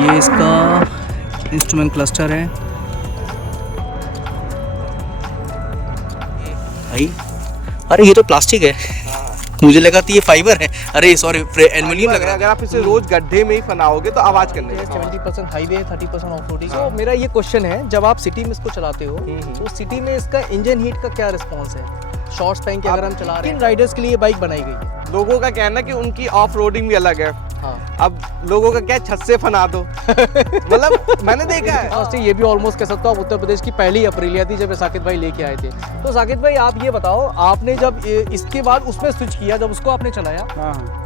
ये इसका instrument cluster है भाई। अरे ये तो प्लास्टिक है, मुझे लगा था ये फाइबर है। अरे सॉरी, एल्युमिनियम लग रहा है। अगर आप इसे रोज गड्ढे में ही फनाओगे तो आवाज करने लगेगा। 70% हाईवे, 30% ऑफ रोडिंग। तो मेरा ये क्वेश्चन है, जब आप सिटी में इसको चलाते हो तो सिटी में इसका इंजन हीट का क्या रिस्पॉन्स है? शॉर्ट्स पहन के अगर हम चला रहे हैं, किन राइडर्स के लिए बाइक बनाई गई है? लोगों का कहना है कि उनकी ऑफ रोडिंग भी अलग है। हाँ। अब लोगों का क्या, छत से फना दो। मतलब मैंने देखा है। ये भी ऑलमोस्ट कह सकता हूँ उत्तर प्रदेश की पहली अप्रेलिया थी जब साकिब भाई लेके आए थे। तो साकिब भाई आप ये बताओ, आपने जब इसके बाद उसमें स्विच किया, जब उसको आपने चलाया,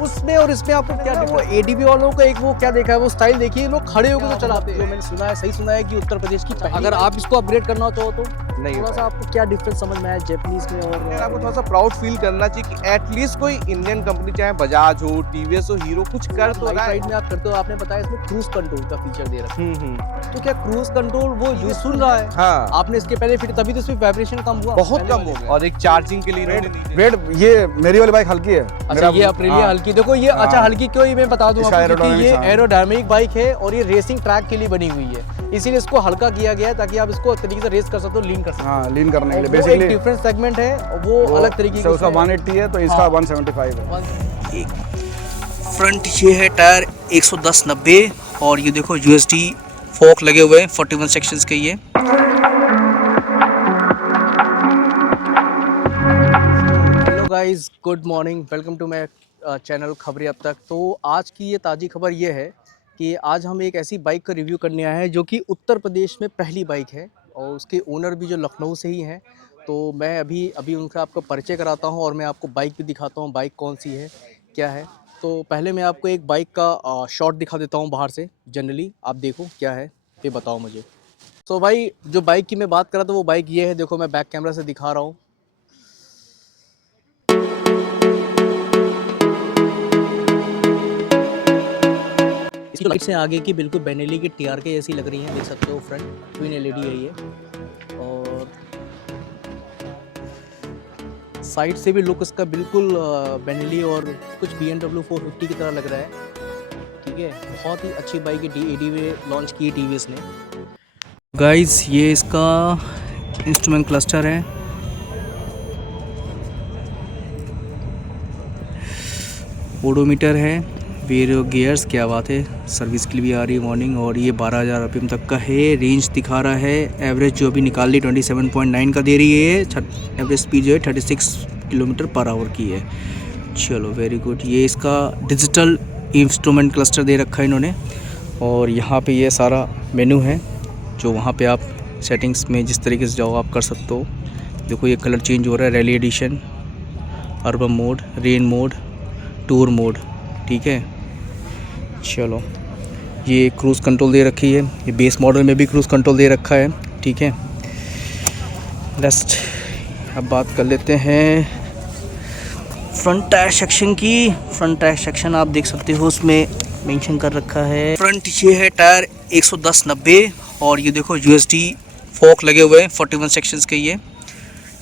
उसमें और इसमें आपको क्या वो एडीबी वालों का एक वो क्या देखा है, वो स्टाइल देखिए, लोग खड़े होकर तो चलाते हैं। जो मैंने सुना है, सही सुना है कि उत्तर प्रदेश की अगर आप इसको अपग्रेड करना चाहो तो नहीं, थोड़ा सा आपको क्या डिफरेंस समझ में आया जापानीज में? और आपको थोड़ा सा प्राउड फील करना चाहिए कि एटलीस्ट कोई इंडियन कंपनी, चाहे बजाज हो, टीवीएस हो, हीरो, कुछ कर तो रहा है। साइड में आप करते हो, आपने बताया इसमें क्रूज कंट्रोल का फीचर दे रखा है। तो क्या क्रूज कंट्रोल वो यूजफुल रहा है? हाँ। आपने इसके पहले फिर तभी तो इसमें वाइब्रेशन कम हुआ, बहुत कम हो गया। और एक चार्जिंग के लिए वेट, ये मेरी वाली बाइक हल्की है। अच्छा, ये अप्रिलिया हल्की, देखो ये अच्छा हल्की क्यों, ये मैं बता दूं आपको, क्योंकि ये एरोडायनामिक बाइक है और ये रेसिंग ट्रैक के लिए बनी हुई है, इसीलिए इसको हल्का किया गया है ताकि आप इसको तरीके से रेस कर सकते हो, लीन कर सकते हो। हाँ, लीन करने के लिए बेसिकली एक डिफरेंट सेगमेंट है, वो अलग तरीके से उसका 180 है तो इसका 175 है। फ्रंट ये है टायर 110/90 और ये देखो यूएसडी फोक लगे हुए हैं 41 सेक्शंस के ये। Hello guys, good morning, welcome to my channel खबरें अब तक। तो आज की ये ताज़ी खबर ये है कि आज हम एक ऐसी बाइक का रिव्यू करने आए हैं जो कि उत्तर प्रदेश में पहली बाइक है और उसके ओनर भी जो लखनऊ से ही हैं। तो मैं अभी उनका आपको परिचय कराता हूं और मैं आपको बाइक भी दिखाता हूं, बाइक कौन सी है, क्या है। तो पहले मैं आपको एक बाइक का शॉट दिखा देता हूं बाहर से, जनरली आप देखो क्या है, ये बताओ मुझे। तो भाई जो बाइक की मैं बात कर रहा था वो बाइक ये है, देखो मैं बैक कैमरा से दिखा रहा हूँ। इसकी लाइट्स हैं आगे की, बिल्कुल बेनेली की TRK जैसी लग रही हैं, देख सकते हो, फ्रंट ट्विन LED है ये। और साइड से भी लुक इसका बिल्कुल बेनेली और कुछ BMW 450 की तरह लग रहा है। ठीक है, बहुत ही अच्छी बाइक है, DAD में लॉन्च की है TVS ने। गाइस ये इसका इंस्ट्रूमेंट क्लस्टर है, ओडोमीटर है, वेरियो गियर्स, क्या बात है, सर्विस के लिए भी आ रही है मॉर्निंग। और ये 12,000 RPM तक का है, रेंज दिखा रहा है, एवरेज जो अभी निकाल ली 27.9 का दे रही है, एवरेज स्पीड जो है 36 km/h की है। चलो वेरी गुड। ये इसका डिजिटल इंस्ट्रूमेंट क्लस्टर दे रखा है इन्होंने और यहाँ पे ये सारा मेनू है जो वहाँ पे आप सेटिंग्स में जिस तरीके से जाओ आप कर सकते हो। देखो ये कलर चेंज हो रहा है, rally edition, urban mode, rain mode, tour mode. ठीक है, चलो ये क्रूज़ कंट्रोल दे रखी है, ये बेस मॉडल में भी क्रूज़ कंट्रोल दे रखा है। ठीक है, नेक्स्ट अब बात कर लेते हैं फ्रंट टायर सेक्शन की। फ्रंट टायर सेक्शन आप देख सकते हो, उसमें मेंशन कर रखा है, फ्रंट ये है टायर 110/90 और ये देखो यूएसडी फोक लगे हुए हैं 41 सेक्शंस के ये।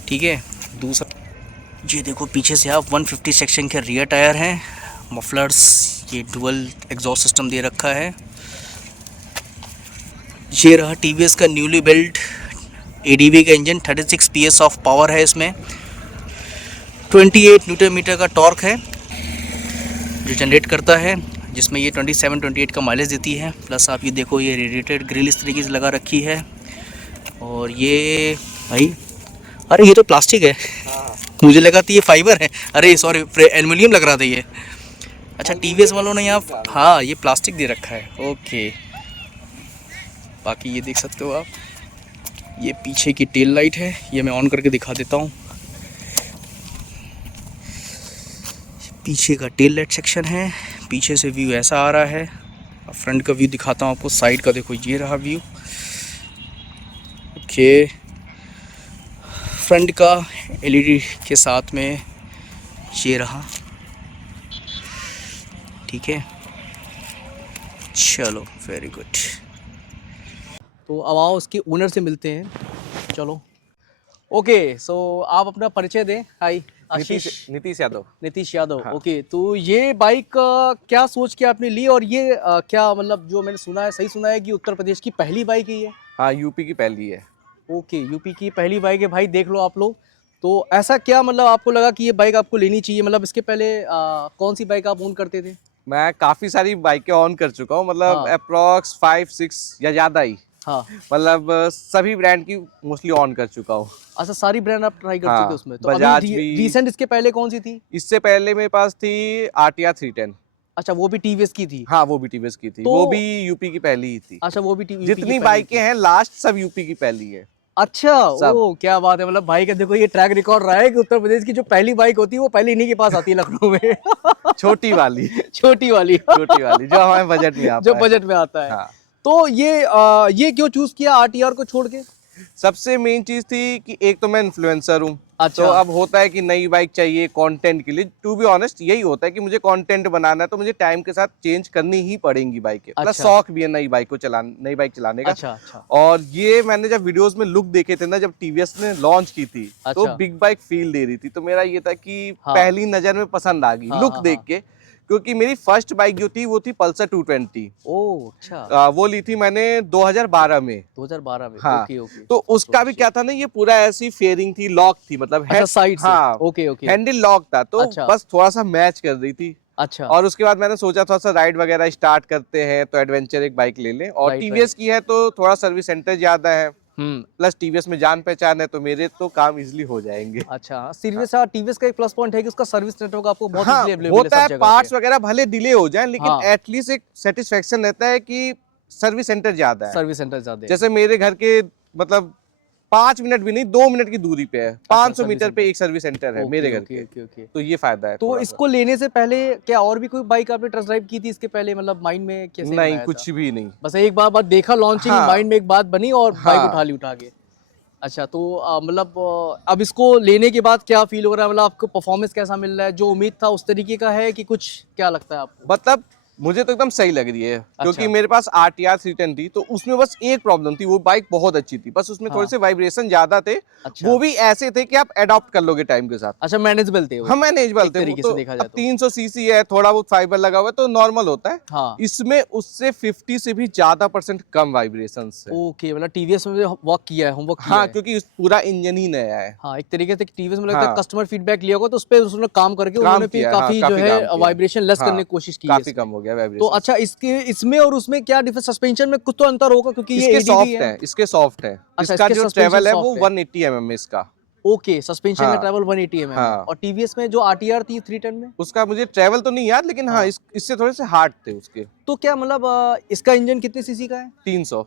ठीक है, दूसरा ये देखो पीछे से आप 150 सेक्शन के रियर टायर हैं, मफलर्स, ये डुअल एग्जॉस्ट सिस्टम दे रखा है। ये रहा टीवीएस का न्यूली बिल्ड ADB का इंजन, 36 PS ऑफ पावर है इसमें, 28 Nm का टॉर्क है जो जनरेट करता है, जिसमें ये 27-28 का माइलेज देती है। प्लस आप ये देखो ये रेडिएटेड ग्रिल इस तरीके से लगा रखी है। और ये भाई, अरे ये तो प्लास्टिक है, मुझे लगा था ये फाइबर है। अरे सॉरी, एल्युमिनियम लग रहा था ये। अच्छा, TVS वालों ने यहाँ हाँ ये प्लास्टिक दे रखा है, ओके। बाकी ये देख सकते हो आप, ये पीछे की टेल लाइट है, ये मैं ऑन करके दिखा देता हूँ। पीछे का टेल लाइट सेक्शन है, पीछे से व्यू ऐसा आ रहा है। अब फ्रंट का व्यू दिखाता हूँ आपको, साइड का देखो ये रहा व्यू। ओके, फ्रंट का LED के साथ में ये रहा। ठीक है, चलो वेरी गुड। तो अब आओ उसके ओनर से मिलते हैं, चलो। ओके, सो आप अपना परिचय दें। हाय। आशीष नीतीश यादव। नीतीश यादव। हाँ। ओके, तो ये बाइक क्या सोच के आपने ली, और ये क्या मतलब जो मैंने सुना है, सही सुना है कि उत्तर प्रदेश की पहली बाइक है ये? हाँ, यूपी की पहली है। ओके, यूपी की पहली बाइक है भाई, देख लो आप लोग। तो ऐसा क्या मतलब आपको लगा कि ये बाइक आपको लेनी चाहिए? मतलब इसके पहले कौन सी बाइक आप ओन करते थे? मैं काफी सारी बाइकें ऑन कर चुका हूँ, मतलब हाँ। अप्रॉक्स 5-6 या ज्यादा ही, हाँ। मतलब सभी ब्रांड की मोस्टली ऑन कर चुका हूँ। अच्छा, सारी ब्रांड आप ट्राई कर हाँ, चुके उसमें? तो बजाज अभी भी। रिसेंट इसके पहले कौन सी थी? इससे पहले मेरे पास थी RTR 310। अच्छा, वो भी टीवीएस की थी? हाँ, वो भी टीवीएस की थी, तो- वो भी यूपी की पहली ही थी। अच्छा, वो भी यूपी की जितनी पहली बाइकें थी। हैं लास्ट सब यूपी की पहली है। अच्छा, सब। ओ क्या बात है। मतलब भाई का देखो ये ट्रैक रिकॉर्ड रहा है कि उत्तर प्रदेश की जो पहली बाइक होती है वो पहले इन्हीं के पास आती है लखनऊ में। छोटी वाली। छोटी वाली। छोटी वाली जो हमारे बजट में आता जो है। बजट में आता है। हाँ। तो ये क्यों चूज किया आरटीआर को छोड़ के? सबसे मेन चीज थी कि एक तो मैं इन्फ्लुएंसर हूँ। अच्छा। तो अब होता है कि नई बाइक चाहिए कंटेंट के लिए। टू बी ऑनेस्ट यही होता है कि मुझे कंटेंट बनाना है, तो मुझे टाइम के साथ चेंज करनी ही पड़ेंगी बाइकें। प्लस अच्छा। शौक भी है नई बाइक चलाने का। अच्छा अच्छा। और ये मैंने जब वीडियोस में लुक देखे थे ना, जब टीवीएस ने लॉन्च की थी, तो अच्छा। बिग बाइक फील दे रही थी। तो मेरा ये था कि हाँ। पहली नजर में पसंद आ गई हाँ, लुक हाँ, देख के। क्योंकि मेरी फर्स्ट बाइक जो थी वो थी पल्सर 220। ओ अच्छा। वो ली थी मैंने 2012 में। 2012 में। हाँ। Okay okay. तो उसका भी क्या था ना, ये पूरा ऐसी फेयरिंग थी, लॉक थी, मतलब अच्छा, साइड से। हाँ, ओके ओके। हैंडल लॉक था, तो अच्छा। बस थोड़ा सा मैच कर रही थी। अच्छा। और उसके बाद मैंने सोचा थोड़ा सा राइड वगैरह स्टार्ट करते हैं तो एडवेंचर एक बाइक ले लें। और राइट, टीवीएस की है तो थोड़ा सर्विस सेंटर ज्यादा है, हम्म। प्लस टीवीएस में जान पहचान है, तो मेरे तो काम इजीली हो जाएंगे। अच्छा, सीरियस टीवीएस का एक प्लस पॉइंट है कि उसका सर्विस नेटवर्क आपको बहुत हाँ, इजीली अवेलेबल होता है है, सब जगह पार्ट्स पे। वगैरह भले डिले हो जाए, लेकिन हाँ। एटलीस्ट एक सेटिस्फेक्शन रहता है कि सर्विस सेंटर ज्यादा है। सर्विस सेंटर ज्यादा है। जैसे मेरे घर के मतलब 5 मिनट भी नहीं, 2 मिनट की दूरी पे है, 500 सर्विस मीटर पे सेंटर। एक सर्विस सेंटर है ओके, मेरे घर ओके, के। Okay, okay. तो ये फायदा है तो थोड़ा सा। इसको लेने से पहले क्या और भी कोई बाइक आपने टेस्ट ड्राइव की थी इसके पहले? मतलब माइंड में कैसे नहीं, बनाया कुछ था? भी नहीं। बस एक बार बात देखा लॉन्चिंग, हाँ। माइंड में एक बात बनी और बाइक हाँ। उठा ली उठा के। अच्छा, तो मतलब अब इसको लेने के बाद क्या फील हो रहा है? मतलब आपको परफॉर्मेंस कैसा मिल रहा है? जो उम्मीद था उस तरीके का है कि कुछ, क्या लगता है आपको? मतलब मुझे तो एकदम सही लग रही है, क्योंकि अच्छा। मेरे पास RTR 310 थी, तो उसमें बस एक प्रॉब्लम थी। वो बाइक बहुत अच्छी थी, बस उसमें हाँ। थोड़े से वाइब्रेशन ज्यादा थे। अच्छा। वो भी ऐसे थे कि आप अडॉप्ट कर लोगे टाइम के साथ। अच्छा, मैनेजेबल थे वो? हम मैनेजेबल एक थे वो तरीके तो। से देखा जाए अब तो। 300 सीसी है, थोड़ा बहुत फाइबर लगा हुआ है तो नॉर्मल होता है। हाँ। इसमें उससे 50 से भी ज्यादा % कम वाइब्रेशन है। ओके, मतलब टीवीएस में वर्क किया है, होमवर्क किया हाँ, है। क्योंकि पूरा इंजन ही नया है। हाँ, एक तरीके से टीवीएस में लगता है हाँ। कस्टमर फीडबैक लिया होगा तो उस पे उसने काम करके उन्होंने फिर किया है, हाँ, काफी जो काफी है काम किया है। वाइब्रेशन लेस हाँ, करने की कोशिश की है काफी इसमें। कम हो गया तो वाइब्रेशन। अच्छा, इसके इसमें और उसमें क्या डिफरेंस? सस्पेंशन में कुछ तो अंतर होगा क्योंकि ये इसके एडीवी सॉफ्ट है। है, इसके सॉफ्ट है। अच्छा, इसका इसके जो suspension ट्रेवल है वो soft है। 180 mm है इसका। ओके, सस्पेंशन का हाँ। ट्रैवल 180 mm है। हाँ। और टीवीएस में जो आरटीआर थी 310 में, उसका मुझे ट्रेवल तो नहीं याद, लेकिन हाँ, हाँ। इससे थोड़े से हार्ड थे उसके। तो क्या मतलब इसका इंजन कितने सीसी का है? 300।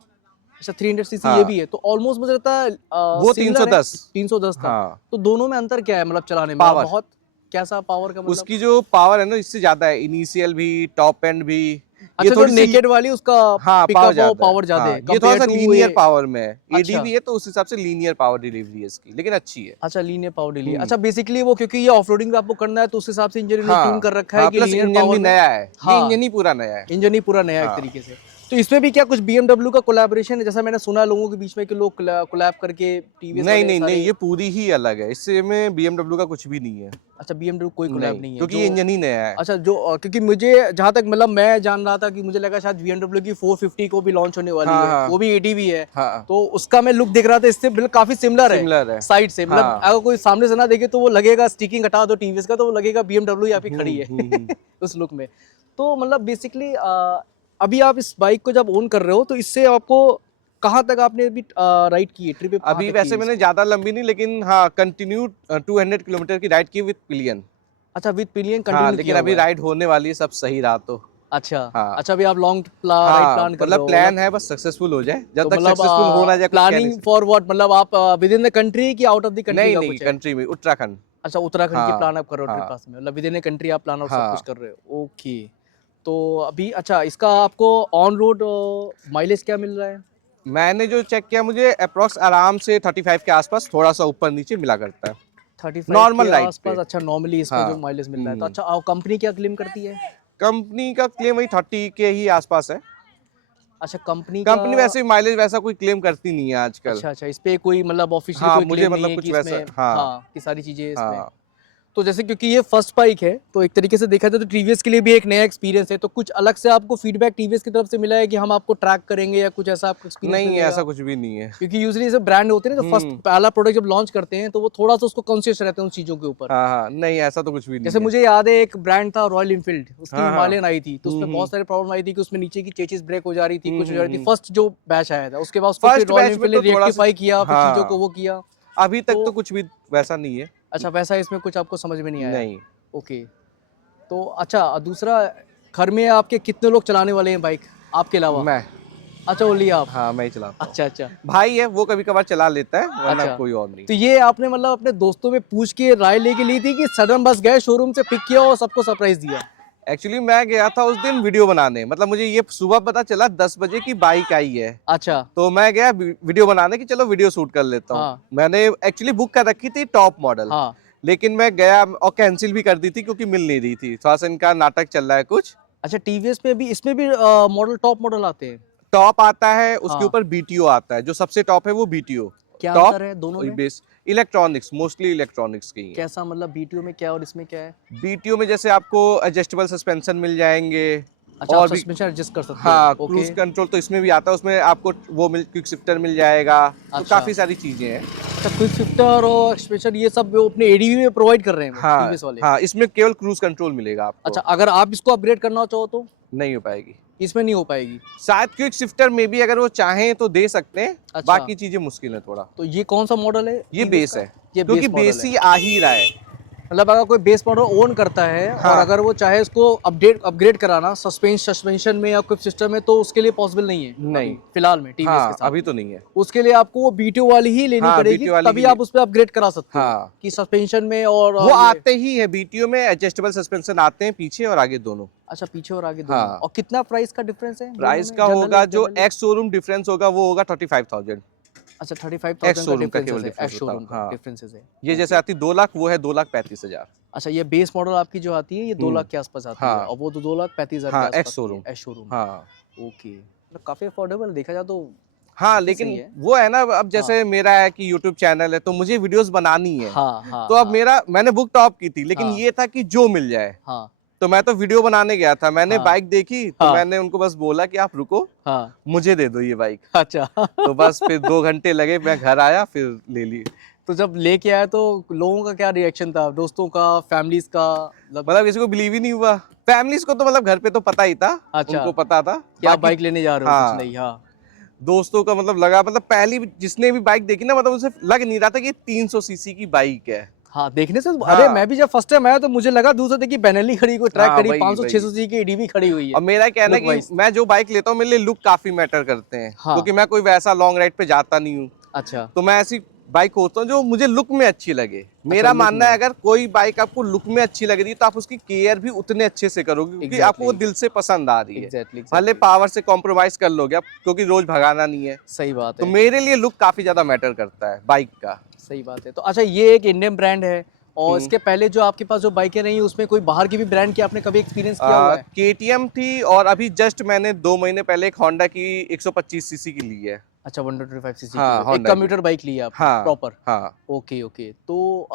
अच्छा, 300 सीसी हाँ। ये भी है, तो ऑलमोस्ट मुझे लगता है वो similar है। 310। 310 था। हाँ। तो दोनों में अंतर क्या है मतलब चलाने में? पावर। बहुत कैसा पावर का मतलब? उसकी जो पावर है ना, इससे ज्यादा है। इनिशियल भी, टॉप एंड भी। अच्छा, जो थोड़ी सी नेकेड वाली उसका हाँ, पिकअप और है। पावर ज्यादा हाँ, है ये थोड़ा सा compared to लीनियर ये। पावर में है। अच्छा। एडीवी है तो उस हिसाब से लीनियर पावर डिलीवरी है इसकी, लेकिन अच्छी है। अच्छा, लीनियर पावर डिले। हम्म। अच्छा, बेसिकली वो क्योंकि ये ऑफरोडिंग पे आपको करना है तो उस हिसाब से इंजन ने ट्यून कर रखा है हाँ, कि प्लस लीनियर इंजन पावर भी में। नया है। हाँ। ये इंजन ही पूरा नया है। इंजन ही पूरा नया है एक हाँ। तरीके से। तो इसमें भी क्या कुछ BMW का कोलैबोरेशन है? जैसा मैंने सुना लोगों के बीच में कि लोग कोलैब करके टीवीएस नहीं वाले नहीं सारे। नहीं, ये पूरी ही अलग है। इससे में BMW का कुछ भी नहीं है। अच्छा, BMW कोई कोलैब नहीं है क्योंकि जो। ये इंजन ही नया है। अच्छा, जो क्योंकि मुझे जहां तक मतलब मैं जान रहा था कि मुझे लगा शायद BMW की 450 को भी लॉन्च होने वाली हाँ, है, हाँ। वो भी ADV है। हाँ। तो उसका मैं लुक देख रहा था, इससे बिल्कुल काफी सिमिलर Similar है है। साइड से। मतलब हाँ। अगर कोई सामने से ना देखे तो वो लगेगा स्टिकिंग हटा दो टीवीएस का तो वो लगेगा BMW यहाँ पे खड़ी है उस लुक में। तो मतलब बेसिकली अभी आप इस बाइक को जब ओन कर रहे हो तो इससे आपको कहाँ तक आपने अभी राइड की है? ट्रिप अभी वैसे मैंने ज्यादा लंबी नहीं, लेकिन हाँ, कंटिन्यू 200 किलोमीटर की राइड की विद पिलियन। अच्छा, विद पिलियन हाँ, कंटिन्यू लेकिन किया अभी हुआ है। राइड होने वाली है, सब सही रहा तो। अच्छा। हाँ। अच्छा, अभी आप लॉन्ग राइड हाँ, प्लान कर रहे मतलब हो? प्लान है, बस सक्सेसफुल हो जाए। जब तो तक मतलब सक्सेसफुल हो ना जाए कुछ कह नहीं प्लानिंग फॉर व्हाट? मतलब आप विद इन द कंट्री की आउट ऑफ द सकते। कंट्री नहीं का नहीं, कुछ है? कंट्री में, उत्तराखंड। अच्छा, उत्तराखंड की हाँ, प्लान आप कर रहे हो ट्रिप हाँ। पास में, मतलब विद इन द कंट्री आप प्लान आउट सब हाँ। कुछ कर रहे हो। ओके। तो अभी अच्छा, इसका आपको ऑन रोड माइलेज क्या मिल रहा है? मैंने जो चेक किया, मुझे अप्रोक्स आराम से 35 के आसपास, थोड़ा सा ऊपर नीचे मिला करता है 35 नॉर्मल के राइड आसपास। पे। अच्छा, नॉर्मली इसमें हाँ। जो माइलेज मिल रहा है। तो अच्छा, और कंपनी क्या क्लेम करती है? कंपनी का क्लेम वही 30 के ही आसपास है। अच्छा, कंपनी का। कंपनी वैसे माइलेज वैसा कोई क्लेम करती नहीं है आजकल। अच्छा अच्छा, इस पे कोई मतलब ऑफिशियल हाँ, कोई मुझे क्लेम नहीं मतलब है कुछ कि वैसा। इसमें हाँ। हाँ कि सारी चीजें इसमें। हाँ। तो जैसे क्योंकि ये फर्स्ट बाइक है तो एक तरीके से देखा जाए तो टीवीएस के लिए भी एक नया एक्सपीरियंस है, तो कुछ अलग से आपको फीडबैक टीवीएस की तरफ से मिला है कि हम आपको ट्रैक करेंगे या कुछ ऐसा आपको एक्सपीरियंस नहीं, मिलेगा? ऐसा कुछ भी नहीं है। क्योंकि यूजुअली जब ब्रांड होते हैं ना तो फर्स्ट पहला प्रोडक्ट जब लॉन्च करते हैं तो वो थोड़ा सा उसको कॉन्शियस रहते हैं उन चीजों के ऊपर। हाँ हाँ, नहीं ऐसा तो कुछ भी नहीं जैसे है। मुझे याद है एक ब्रांड था रॉयल इनफील्ड, उसकी हाँ, हाँ। हिमालयन आई थी तो उसमें बहुत सारी प्रॉब्लम आई थी कि उसमें नीचे की चेचिस ब्रेक हो जा रही थी, कुछ हो जा रही थी। फर्स्ट जो बैच आया था उसके बाद उसको First फिर रॉयल batch में इनफील्ड ने तो थोड़ा सा- रेक्टिफाई किया, फिर हाँ। चीजों को वो किया। अभी तक तो कुछ भी वैसा नहीं है। अच्छा, वैसा इसमें कुछ आपको समझ में नहीं आया? नहीं। ओके, तो अच्छा दूसरा, घर में आपके कितने लोग चलाने वाले हैं बाइक आपके अलावा? मैं, अच्छा, ओनली आप? हाँ मैं ही चलाता हूँ। अच्छा अच्छा। भाई है वो कभी कभार चला लेता है, वरना अच्छा। कोई और नहीं। तो ये आपने मतलब अपने दोस्तों में पूछ के राय लेके ली थी कि सडन बस गए शोरूम से पिक किया और सबको सरप्राइज दिया? एक्चुअली मैं गया था उस दिन वीडियो बनाने, मतलब मुझे ये सुबह पता चला 10 बजे की बाइक आई है, अच्छा। तो मैं गया वीडियो बनाने की, चलो वीडियो शूट कर लेता हूँ। हाँ। मैंने एक्चुअली बुक कर रखी थी टॉप मॉडल, हाँ। लेकिन मैं गया और कैंसिल भी कर दी थी क्योंकि मिल नहीं रही थी, थोड़ा सा इनका नाटक चल रहा है कुछ। अच्छा, टीवीएस में भी इसमें भी मॉडल टॉप मॉडल आते हैं? टॉप आता है, उसके हाँ। ऊपर बीटीओ आता है, जो सबसे टॉप है वो बीटीओ। क्या टॉप अंतर है दोनों में? बेस इलेक्ट्रॉनिक्स, मोस्टली इलेक्ट्रॉनिक्स की है। कैसा मतलब बीटीओ में क्या और इसमें क्या है? बीटीओ में जैसे आपको एडजस्टेबल सस्पेंशन मिल जाएंगे, अच्छा, और आप भी सस्पेंशन एडजस्ट कर सकते हाँ, हैं? Cruise okay. कंट्रोल तो इसमें भी आता है, उसमें आपको वो क्विक शिफ्टर मिल जाएगा, तो अच्छा। काफी सारी चीजें हैं। अच्छा, क्विक शिफ्टर और एक्सपेंशन ये सब वो अपने एडीवी में प्रोवाइड कर रहे हैं हाँ टीवीएस वाले? हाँ, इसमें केवल क्रूज कंट्रोल मिलेगा आपको। अच्छा, अगर आप इसको अपग्रेड करना चाहो तो नहीं हो पाएगी इसमें नहीं हो पाएगी? शायद, क्विक शिफ्टर में भी अगर वो चाहें तो दे सकते हैं। अच्छा। बाकी चीजें मुश्किल है थोड़ा। तो ये कौन सा मॉडल है ये TVS बेस का? है, ये क्योंकि बेस मॉडल बेस है। ही आ ही रहा है। मतलब अगर कोई बेस मॉडल ओन करता है हाँ। और अगर वो चाहे उसको अपग्रेड कराना सस्पेंशन में या क्विक सिस्टम में तो उसके लिए पॉसिबल नहीं है? नहीं। अभी फिलहाल में टीवीएस हाँ, के साथ अभी में। तो नहीं है। उसके लिए आपको वो बीटीओ वाली ही लेनी हाँ, पड़ेगी, BTO वाली तभी ही आप उस पर अपग्रेड करा सकते हो हाँ। कि सस्पेंशन में और वो ये- आते ही है बीटीओ में, एडजस्टेबल सस्पेंशन आते हैं पीछे और आगे दोनों। अच्छा, पीछे और आगे दोनों। हाँ। और कितना प्राइस का डिफरेंस है प्राइस दोनों का में? होगा जो जनरली? एक्स शोरूम डिफरेंस होगा वो होगा 35,000। अच्छा, 35,000 एक्स शोरूम का का केवल डिफरेंस है, एक्स difference शोरूम होता का है, हाँ। डिफरेंसेस है। ये जैसे आती 2 लाख, वो है 2,35,000। अच्छा, ये बेस मॉडल आपकी जो आती है ये 2 लाख के आसपास आती है हाँ। और वो तो 2,35,000 हाँ, के आसपास एक्स शोरूम। Ex showroom. हाँ ओके, मतलब काफी अफोर्डेबल देखा जाए तो। हाँ, काफी लेकिन सही है। वो है ना, अब जैसे मेरा है कि यूट्यूब चैनल है तो मुझे वीडियोस बनानी है। हाँ हाँ। तो अब हाँ, मैंने बुक टॉप की थी, लेकिन हाँ। ये था कि जो मिल जाए। हाँ तो मैं तो वीडियो बनाने गया था, मैंने हाँ। बाइक देखी तो हाँ। मैंने उनको बस बोला कि आप रुको, हाँ। मुझे दे दो ये बाइक। अच्छा। तो बस फिर 2 घंटे लगे, मैं घर आया फिर ले ली। तो जब लेके आया तो लोगों का क्या रिएक्शन था, दोस्तों का, फैमिलीज का? मतलब किसी को बिलीव ही नहीं हुआ। फैमिलीज को तो मतलब घर पे तो पता ही था, अच्छा। उनको पता था कि आप बाकी बाइक लेने जा रहे हो? हाँ। कुछ नहीं। हाँ। दोस्तों का मतलब लगा, मतलब पहली जिसने भी बाइक देखी ना, मतलब उसे लग नहीं रहा था कि 300 सीसी की बाइक है। हाँ, देखने से हाँ। अरे मैं भी जब फर्स्ट टाइम आया तो मुझे लगा दूसरा देखिए बेनेली खड़ी, कोई ट्रैक हाँ, खड़ी, वही, 500-600 सीसी की एडीवी खड़ी हुई है। और मेरा कहना है Look wise। कि मैं जो बाइक लेता हूँ मेरे लिए लुक काफी मैटर करते हैं, हाँ। क्योंकि मैं कोई वैसा लॉन्ग राइड पे जाता नहीं हूँ। अच्छा। तो मैं ऐसी बाइक खोजता हूँ जो मुझे लुक में अच्छी लगे। मेरा look मानना में। है अगर कोई बाइक आपको लुक में अच्छी लग रही है तो आप उसकी केयर भी उतने अच्छे से करोगे, क्योंकि Exactly। आपको वो दिल से पसंद आ रही है। एग्जैक्टली। भले पावर से कॉम्प्रोमाइज कर लोगे आप, क्योंकि रोज भगाना नहीं है। सही बात तो है। मेरे लिए लुक काफी ज्यादा मैटर करता है बाइक का। सही बात है। तो अच्छा, ये एक इंडियन ब्रांड है और इसके पहले जो आपके पास जो बाइकें रही उसमें कोई बाहर की भी ब्रांड की आपने कभी एक्सपीरियंस किया हुआ है? KTM थी, और अभी जस्ट मैंने 2 महीने पहले एक होंडा की 125 सीसी की ली है। अच्छा, 125 सीसी हाँ, की एक Honda की। कम्यूटर बाइक ली है आपने? हाँ प्रॉपर? हाँ। Okay okay. तो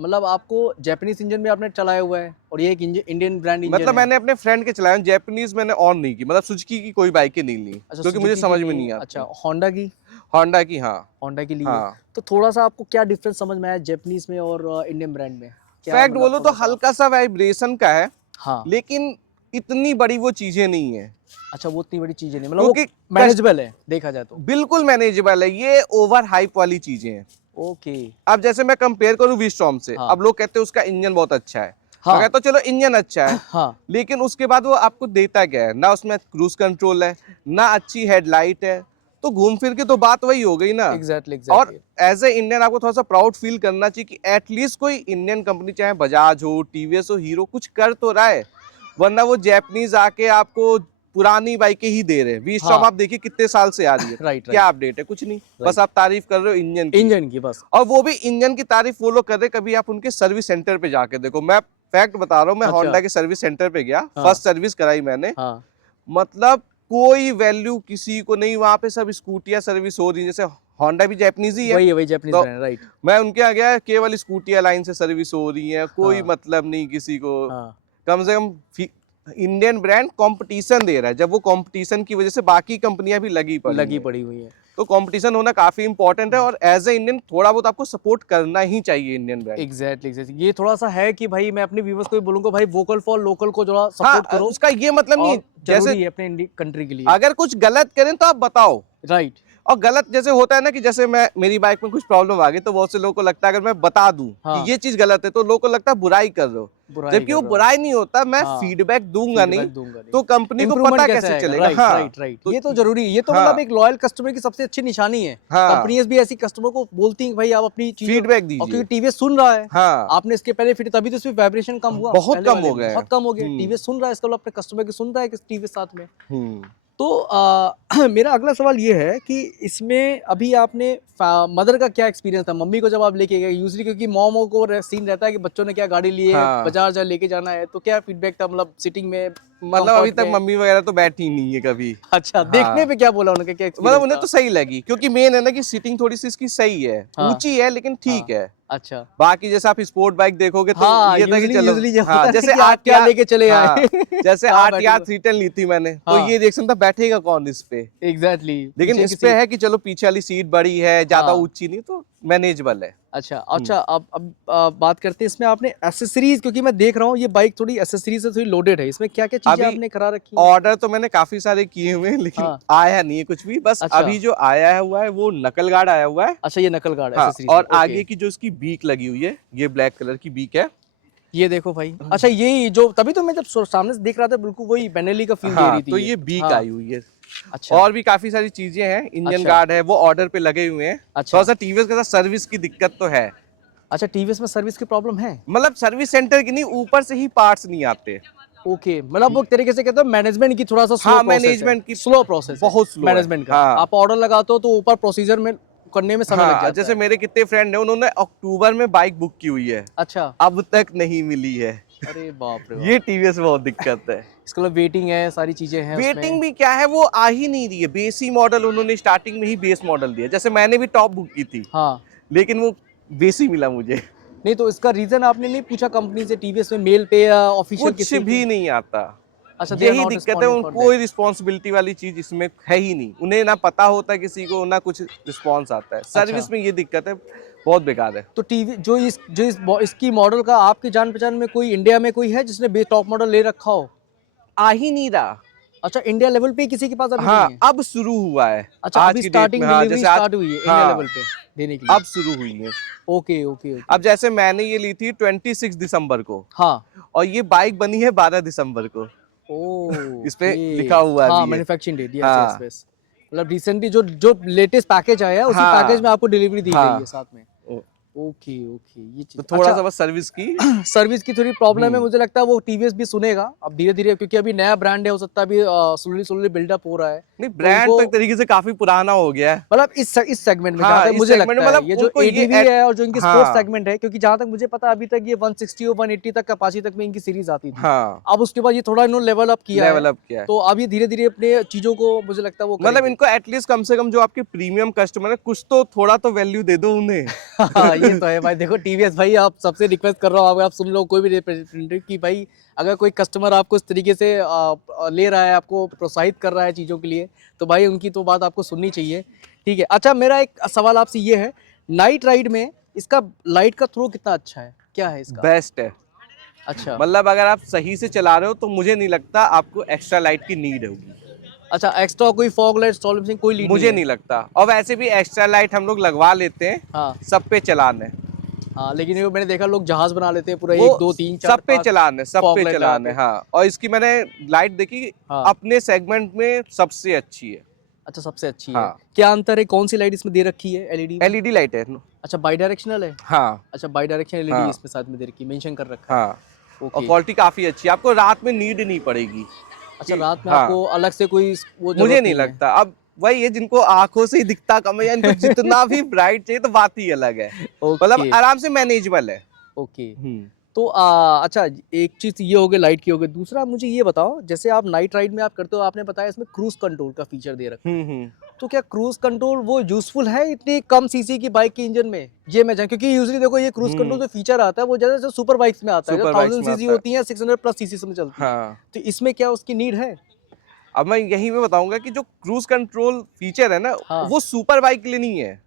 मतलब आपको जापानीज इंजन में आपने चलाया हुआ है और ये एक इंडियन ब्रांड इंजन मतलब है? मैंने अपने फ्रेंड के चलाया, जैपनीज मैंने ऑन नहीं की, मतलब सुजुकी की कोई बाइकें नहीं ली, अच्छा, क्योंकि मुझे Suzuki समझ की में ली। नहीं आती। अच्छा, होंडा की? होंडा की, हाँ। होंडा की ली है। हाँ। तो थोड़ा सा आपको क्या डिफरेंस समझ में आया जापानीज में और इंडियन ब्रांड में? क्या फैक्ट मतलब बोलो तो थोड़ा सा? हल्का सा वाइब्रेशन का है, हाँ। लेकिन इतनी बड़ी वो चीजें नहीं है। अच्छा, वो इतनी बड़ी चीजें नहीं, मतलब वो क्योंकि मैनेजेबल है देखा जाए तो? बिल्कुल मैनेजेबल है, ये ओवर हाइप वाली चीजें हैं। ओके। अब जैसे मैं कंपेयर करूं वी-स्टॉर्म से, हाँ। अब लोग कहते हैं उसका इंजन बहुत अच्छा है। हाँ। मैं कहता हूं चलो इंजन अच्छा है, हाँ। लेकिन उसके बाद वो आपको देता क्या है? ना उसमें क्रूज कंट्रोल है, ना अच्छी हेडलाइट है, तो घूम फिर के तो बात वही हो गई ना। एग्जैक्टली और एग्जैक्टली। एज ए इंडियन आपको थोड़ा सा प्राउड फील करना चाहिए कि एटलीस्ट कोई इंडियन कंपनी, चाहे बजाज हो, टीवीएस हो, हीरो, कुछ कर तो रहा है। वरना वो जैपनीज आके आपको पुरानी बाइकें ही दे रहे हैं। वी-स्टॉर्म हाँ। आप देखिए कितने साल से आ रही है। राइट क्या अपडेट है? कुछ नहीं, बस आप तारीफ कर रहे हो इंजन की। इंजन की बस। और वो भी इंजन की तारीफ वो लोग कर रहे, कभी आप उनके सर्विस सेंटर पे जाके देखो। मैं फैक्ट बता रहा हूँ, मैं अच्छा। होंडा के सर्विस सेंटर पे गया, हाँ। फर्स्ट सर्विस कराई मैंने, हाँ। मतलब कोई वैल्यू किसी को नहीं। वहां पे सब स्कूटियां सर्विस हो रही, जैसे होंडा भी जापानीज ही है, वही जापानीज तो ब्रांड, राइट। मैं उनके आ गया, केवल स्कूटी लाइन से सर्विस हो रही है, कोई हाँ। मतलब नहीं किसी को। हाँ कम से कम इंडियन ब्रांड कंपटीशन दे रहा है, जब वो कंपटीशन की वजह से बाकी कंपनियां भी लगी पड़ी हुई है। तो कंपटीशन होना काफी इंपॉर्टेंट है, और एज ए इंडियन थोड़ा बहुत आपको सपोर्ट करना ही चाहिए इंडियन ब्रांड। एग्जैक्टली ये थोड़ा सा है कि भाई मैं अपने व्यूअर्स को भी बोलूंगा भाई वोकल फॉर लोकल को थोड़ा हाँ, सपोर्ट करो। उसका ये मतलब नहीं और जैसे जरूरी है अपने कंट्री के लिए। अगर कुछ गलत करें तो आप बताओ, राइट। और गलत जैसे होता है ना कि जैसे मेरी बाइक में कुछ प्रॉब्लम आ गई तो बहुत से लोगों को लगता है अगर मैं बता दूं हाँ। कि ये चीज गलत है तो लोगों को लगता है बुराई कर रहे हो, जबकि वो बुराई नहीं होता। मैं हाँ। फीडबैक दूंगा नहीं दूंगा तो कंपनी को पता कैसे चलेगा। राइट, हाँ, राइट, राइट। तो ये तो जरूरी है, ये तो हाँ। मतलब एक लॉयल कस्टमर की सबसे अच्छी निशानी है। हाँ। कंपनीज भी ऐसी कस्टमर को बोलती हैं भाई आप अपनी चीज़ों- फीडबैक और दीजिए। क्योंकि टीवीएस सुन रहा है, हाँ, आपने इसके पहले फिर तभी तो इसमें वाइब्रेशन कम हुआ, बहुत पहले कम वाले हो में, गया है। बहुत कम हो गया। हम्म। टीवीएस सुन रहा है, इसका मतलब अपने कस्टमर की सुन रहा है कि टीवीएस साथ में। हम्म। तो मेरा अगला सवाल ये है कि इसमें अभी आपने मदर का क्या एक्सपीरियंस था, मम्मी को जब आप लेके गए यूजली, क्योंकि मॉमो को सीन रहता है कि बच्चों ने क्या गाड़ी ली है, हाँ। बाजार जा लेके जाना है, तो क्या फीडबैक था मतलब सिटिंग में? मतलब अभी comfort तक में? मम्मी वगैरह तो बैठी नहीं है कभी। अच्छा, देखने पे क्या बोला उन्होंने, क्या मतलब एक्सपीरियंस उन्हें था? तो सही लगी, क्योंकि मेन है ना कि सीटिंग थोड़ी सी इसकी सही है, हाँ। ऊंची है लेकिन ठीक है। अच्छा। बाकी जैसे आप स्पोर्ट बाइक देखोगे तो हाँ, ये था कि चलो यूजली जो हाँ, होता है जैसे कि आप क्या लेके चले आए। हाँ, जैसे कहाँ 8 यार बैठे? 310 ली थी मैंने, तो हाँ। ये रिएक्शन था बैठेगा कौन इस पे। एग्जैक्टली। लेकिन इस पे है कि चलो पीछे वाली सीट बड़ी है, ज्यादा हाँ। ऊंची नहीं, तो मैनेजेबल है। अच्छा अच्छा, अब बात करते हैं इसमें आपने एसेसरीज, क्योंकि मैं देख रहा हूँ ये बाइक थोड़ी एसेसरीज से थोड़ी लोडेड है, इसमें क्या क्या चीजें अभी आपने करा रखी हैं? ऑर्डर तो मैंने काफी सारे किए हुए हैं, लेकिन हाँ। आया नहीं है कुछ भी। बस अच्छा। अभी जो आया हुआ है वो नकल गार्ड आया हुआ है। अच्छा, ये नकल गार्ड हाँ, एसेसरीज और ओके। आगे की जो इसकी बीक लगी हुई है, ये ब्लैक कलर की बीक है। ये देखो भाई, अच्छा ये जो तभी तो मैं जब सामने से देख रहा था बिल्कुल वही बेनेली का फील दे हाँ, रही थी तो ये बीक हाँ। आई हुई है। अच्छा। और भी काफी सारी चीजें हैं, इंजन अच्छा। गार्ड है, वो ऑर्डर पे लगे हुए हैं। अच्छा। थोड़ा सा टीवीएस के साथ सर्विस की दिक्कत तो है, अच्छा, टीवीएस में सर्विस की प्रॉब्लम है? मतलब सर्विस सेंटर की नहीं, ऊपर से ही पार्ट्स नहीं आते। ओके, मतलब वो एक तरीके से कहते हैं मैनेजमेंट की थोड़ा सा स्लो हाँ, प्रोसेस है, मैनेजमेंट की स्लो प्रोसेस है, बहुत slow है। मैनेजमेंट का। हाँ। आप ऑर्डर लगाते हो तो ऊपर प्रोसीजर में करने में समय लग हाँ, जाता जैसे है। मेरे कितने फ्रेंड हैं, उन्होंने अक्टूबर में बाइक बुक की हुई है, अच्छा। अब तक नहीं मिली है। अरे बाप रे बाप। ये टीवीएस में बहुत दिक्कत है। इसका मतलब वेटिंग है, सारी चीजें हैं उसमें। वेटिंग भी क्या है, वो आ ही नहीं रही है। बेस ही मॉडल उन्होंने स्टार्टिंग में ही बेस मॉडल दिया, जैसे मैंने भी टॉप बुक की थी, हाँ। लेकिन वो बेस ही मिला मुझे। नहीं तो इसका रीजन आपने नहीं पूछा कंपनी से, टीवीएस में मेल पे या ऑफिशियल कुछ किसी भी नहीं आता। अच्छा, they are यही not दिक्कत है, responding for कोई रिस्पॉन्सिबिलिटी वाली चीज इसमें है ही नहीं। उन्हें ना पता होता किसी को, ना कुछ रिस्पॉन्स आता है। सर्विस में ये दिक्कत है, बहुत बेकार है। तो टीवी जो इसकी मॉडल का आपकी जान पहचान में कोई इंडिया में कोई है जिसने बेस टॉप मॉडल ले रखा हो? आ ही नहीं रहा। अच्छा, इंडिया लेवल पे किसी के पास अभी हाँ, नहीं है? अब शुरू हुआ है। अच्छा, आज अभी की डेट स्टार्टिंग में, हाँ, डिलीवरी जैसे आज- स्टार्ट हुई है इंडिया हाँ, लेवल पे देने के लिए? अब शुरू हुई है। Okay okay okay. अब जैसे मैंने ये ली थी 26 दिसंबर को, हाँ। और ये बाइक बनी है 12 दिसंबर को। ओह, इस पे ओके। लिखा हुआ है हाँ, भी है। मैन्युफैक्चरिंग डेट, यस हाँ। Yes yes. मतलब रिसेंटली जो लेटेस्ट पैकेज आया है उसी हाँ। पैकेज में आपको डिलीवरी दी हाँ। गई है साथ में। ओके ओके, ये चीज तो थोड़ा अच्छा, सा बस सर्विस की सर्विस की थोड़ी प्रॉब्लम है, मुझे लगता है वो टीवीएस भी सुनेगा अब धीरे धीरे, क्योंकि अभी नया ब्रांड है, हो सकता है अभी स्लोली बिल्डअप हो रहा है। नहीं, ब्रांड तो एक तरीके से काफी पुराना हो गया है। मतलब इस सेगमेंट में हाँ, जहाँ तक इस मुझे segment लगता में है मतलब ये जो उनको ये एडीवी है और जो इनकी हाँ। स्पोर्ट्स सेगमेंट है, क्योंकि जहाँ तक मुझे पता अभी तक ये 160 और 180 तक अपाची तक में इनकी सीरीज आती थी। हाँ, अब उसके बाद ये थोड़ा इन्होंने लेवल अप किया लेवल है, अप किया है। तो अब ये धीरे धीरे अपने चीजों को मुझे लगता है वो मतलब करेंगे। इनको एटलीस्ट कम से कम जो आपके प्रीमियम कस्टमर है, कुछ तो थोड़ा तो वैल्यू दे दो उन्हें। हाँ, ये तो है भाई। देखो टीवीएस भाई, आप सबसे रिक्वेस्ट कर रहा हूँ, अगर आप सुन लो कोई भी रिप्रेजेंटेटिव की भाई, अगर कोई कस्टमर आपको इस तरीके से ले रहा है, आपको प्रोत्साहित कर रहा है चीज़ों के लिए, तो भाई उनकी तो बात आपको सुननी चाहिए। ठीक है। अच्छा, मेरा एक सवाल आपसे ये है, नाइट राइड में इसका लाइट का थ्रो कितना अच्छा है, क्या है इसका? बेस्ट है। अच्छा मतलब अगर आप सही से चला रहे हो तो मुझे नहीं लगता आपको एक्स्ट्रा लाइट की नीड होगी। अच्छा, एक्स्ट्रा कोई फॉग लाइट सॉल्यूशन कोई लीड मुझे नहीं लगता। और वैसे भी एक्स्ट्रा लाइट हम लोग लगवा लेते हैं, हाँ सब पे चलाने। हाँ, लेकिन ये मैंने देखा लोग जहाज बना लेते हैं पूरा, वो 1 2 3 4 सब पे चलाने, सब fog पे light चलाने। लगाते। हाँ, और इसकी मैंने लाइट देखी, हाँ। अपने सेगमेंट में सबसे अच्छी है। अच्छा, सबसे अच्छी है। हाँ। क्या अंतर है, कौन सी लाइट इसमें दे रखी है? एलईडी? एलईडी लाइट है। अच्छा, बाई डायरेक्शनल है। हाँ अच्छा, बाई डायरेक्शन एलईडी हाँ। इसमें साथ में दे रखी, मेंशन कर रखा हाँ, है। और ओके। क्वालिटी काफी अच्छी है, आपको रात में नीड नहीं पड़ेगी। अच्छा, रात में हाँ। आपको अलग से कोई वो मुझे जरूरत नहीं है। लगता। अब वही है, जिनको आंखों से ही दिखता कम है, या इनको जितना भी ब्राइट चाहिए तो बात ही अलग है। ओके मतलब आराम से मैनेजेबल है। ओके। तो अच्छा, एक चीज़ ये हो गई लाइट की हो गई। दूसरा मुझे ये बताओ, जैसे आप नाइट राइड में आप करते हो, आपने बताया इसमें क्रूज कंट्रोल का फीचर दे रखा है। तो क्या क्रूज कंट्रोल वो यूजफुल है इतनी कम सीसी की बाइक के इंजन में? ये मैं जान, क्योंकि यूजुअली देखो ये क्रूज कंट्रोल जो फीचर आता है वो ज्यादा सुपर बाइक्स में आता है, जो सुपर बाइक्स 1000 में सीसी आता है। होती है, 600 प्लस सीसी में चलती है। हाँ, तो इसमें क्या उसकी नीड है? अब मैं यही में बताऊंगा कि जो क्रूज कंट्रोल फीचर है ना, हाँ। वो सुपर बाइक के लिए नहीं है।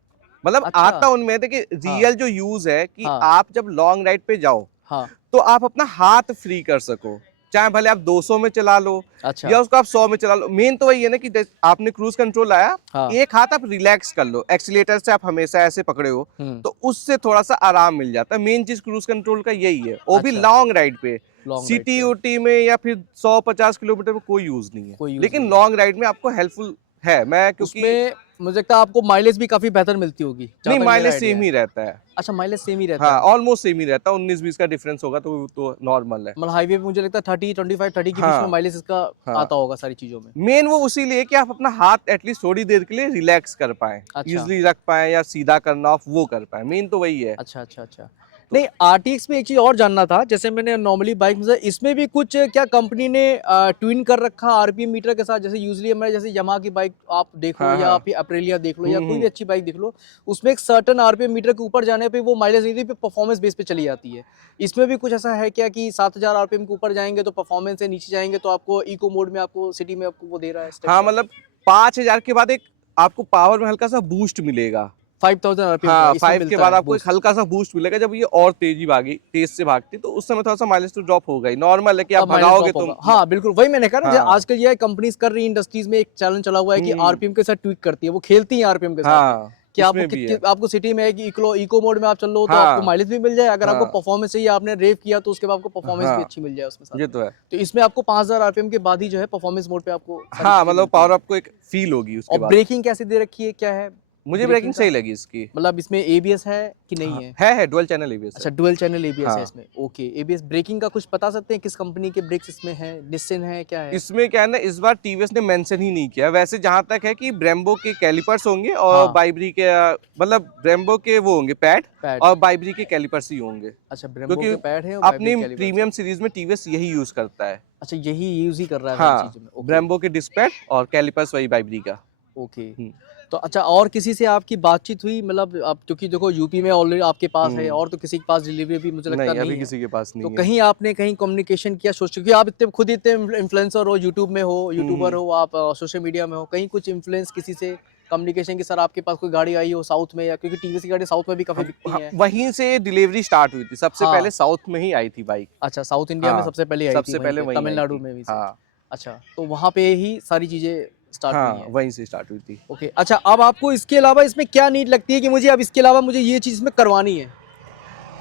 मतलब अच्छा। आता उनमें देखिए, रियल जो यूज है कि हाँ। आप जब लॉन्ग राइड पे जाओ हाँ। तो आप अपना हाथ फ्री कर सको, चाहे भले आप 200 में चला लो अच्छा। या उसको आप 100 में चला लो। मेन तो वही है ना कि आपने क्रूज कंट्रोल आया, हाँ। एक हाथ आप रिलैक्स कर लो, एक्सीलेटर से आप हमेशा ऐसे पकड़े हो तो उससे थोड़ा सा आराम मिल जाता है। मेन चीज क्रूज कंट्रोल का यही है, वो भी अच्छा। लॉन्ग राइड पे। लॉन्ग सिटी ऊटी में या फिर 150 किलोमीटर में कोई यूज नहीं है, कोई use लेकिन नहीं है। लॉन्ग राइड में आपको हेल्पफुल है। मैं क्योंकि उसमें मुझे लगता है आपको माइलेज भी काफी बेहतर मिलती होगी, नहीं, जहाँ तक मेरा माइलेज आइडिया सेम है। ही रहता है। अच्छा, माइलेज सेम ही रहता हाँ, है। ऑलमोस्ट सेम ही रहता है, 19-20 का डिफरेंस होगा तो नॉर्मल है। मतलब हाईवे पे मुझे लगता है 30, 25, 30 के बीच हाँ। में माइलेज इसका हाँ। आता होगा सारी चीजों में। मेन वो उसी लिए कि आप अपना हाथ एटलीस्ट थोड़ी देर के लिए रिलैक्स कर पाए, अच्छा। इजिली रख पाए या सीधा करना ऑफ वो कर पाए। मेन तो वही है। अच्छा अच्छा अच्छा। नहीं, आरटीएक्स में एक चीज और जानना था, जैसे मैंने नॉर्मली बाइक में से इसमें भी कुछ क्या कंपनी ने ट्विन कर रखा आरपीएम मीटर के साथ? जैसे यूजली हमारे जैसे यामाहा की बाइक आप देख लो हाँ, या हाँ। फिर अप्रेलिया देख लो या कोई भी हम्म। अच्छी बाइक देख लो, उसमें एक सर्टन आरपीएम मीटर के ऊपर जाने पे वो माइलेज नहीं देती, परफॉर्मेंस बेस पे चली जाती है। इसमें भी कुछ ऐसा है क्या कि 7000 आरपीएम के ऊपर जाएंगे तो परफॉर्मेंस से, नीचे जाएंगे तो आपको इको मोड में आपको सिटी में आपको वो दे रहा है step हाँ, का? मतलब 5000 के बाद एक आपको पावर में हल्का सा बूस्ट मिलेगा। 5000 आरपीएम का हाँ, इसमें 5 के मिलता बाद है आपको एक boost। हल्का सा बूस्ट मिलेगा। जब ये और तेज से भागती तो उस समय थोड़ा सा माइलेज तो ड्रॉप होगा ही, नॉर्मल है कि आप तब माइलेज भगाओगे ड्रॉप तो। होगा। हाँ बिल्कुल, वही मैंने कहा ना, हाँ। आजकल ये कंपनीज कर रही है, इंडस्ट्रीज में एक चैलेंज चला हुआ है कि आरपीएम के साथ ट्वीक करती है, वो खेलती है आरपीएम के साथ में। हाँ, कि आपको इसमें भी है। आपको सिटी में है कि इको मोड में आप चल लो तो हाँ। आपको माइलेज भी मिल जाए, अगर आपको हाँ। परफॉर्मेंस चाहिए, आपने रेव किया तो उसके बाद आपको परफॉर्मेंस भी हाँ, अच्छी मिल जाए उसमें साथ ये में। तो है। तो इसमें आपको 5000 आरपीएम के बाद ही जो है परफॉर्मेंस मोड पे आपको सारी हाँ, चीजें मतलब मिलती पावर हैं। आपको एक फील होगी उसके और बाद। ब्रेकिंग कैसे दे रखी है, क्या है मुझे ब्रेकिंग ब्रेकिंग का? सही लगी इसकी। मतलब इसमें एबीएस है कि नहीं है? है डुअल चैनल एबीएस अच्छा, है। डुअल चैनल एबीएस है हाँ। इसमें। ओके, एबीएस ब्रेकिंग का कुछ बता सकते हैं, किस कंपनी के ब्रेक्स इसमें हैं? निस्सन है, क्या है? इसमें क्या है ना, इस बार टीवीएस ने मेंशन ही नहीं किया। वैसे जहां तक है कि ब्रेम्बो के कैलिपर्स होंगे और हाँ। बाइबरी के, मतलब ब्रेम्बो के वो होंगे पैड पैड। और बाइबरी के कैलिपर्स ही होंगे। अच्छा, ब्रेम्बो क्योंकि के पैड हैं और बाइबरी अपनी कैलिपर्स। प्रीमियम सीरीज में टीवीएस यही यूज करता है। अच्छा, यही यूज ही कर रहा है सारी हाँ, चीजों में। ओके। ब्रेम्बो के डिस्क पैड और कैलिपर्स वही बाइबरी का। ओके। हम्म। तो अच्छा, और किसी से आपकी बातचीत हुई, मतलब आप, क्योंकि देखो यूपी में ऑलरेडी आपके पास है और तो किसी के पास डिलीवरी भी मुझे लगता नहीं, नहीं अभी है। किसी के पास तो नहीं है। कहीं आपने कहीं कम्युनिकेशन किया, सोच, क्योंकि आप इतने खुद इतने इन्फ्लुएंसर हो, यूट्यूब में हो, यूट्यूबर हो आप, सोशल मीडिया में हो, कहीं कुछ इन्फ्लुएंस किसी से कम्युनिकेशन की, सर आपके पास कोई गाड़ी आई हो साउथ में, या क्योंकि टीवीएस की गाड़ी साउथ में भी काफी बिकती हाँ, है। वहीं से डिलीवरी स्टार्ट हुई थी। सबसे हाँ। पहले साउथ में ही आई थी बाइक। अच्छा, साउथ इंडिया में हाँ, सबसे पहले आई थी, सबसे पहले वहीं आई तमिलनाडु थी। में भी से। हाँ। अच्छा, तो वहाँ पे ही सारी चीजें स्टार्ट हुई हाँ, हैं। वहीं से स्टार्ट हुई थी। ओके। अच्छा, अब आपको इसके अलावा इसमें क्या नीड लगती है कि मुझे अब इसके अलावा मुझे ये चीज़ इसमें करवानी है?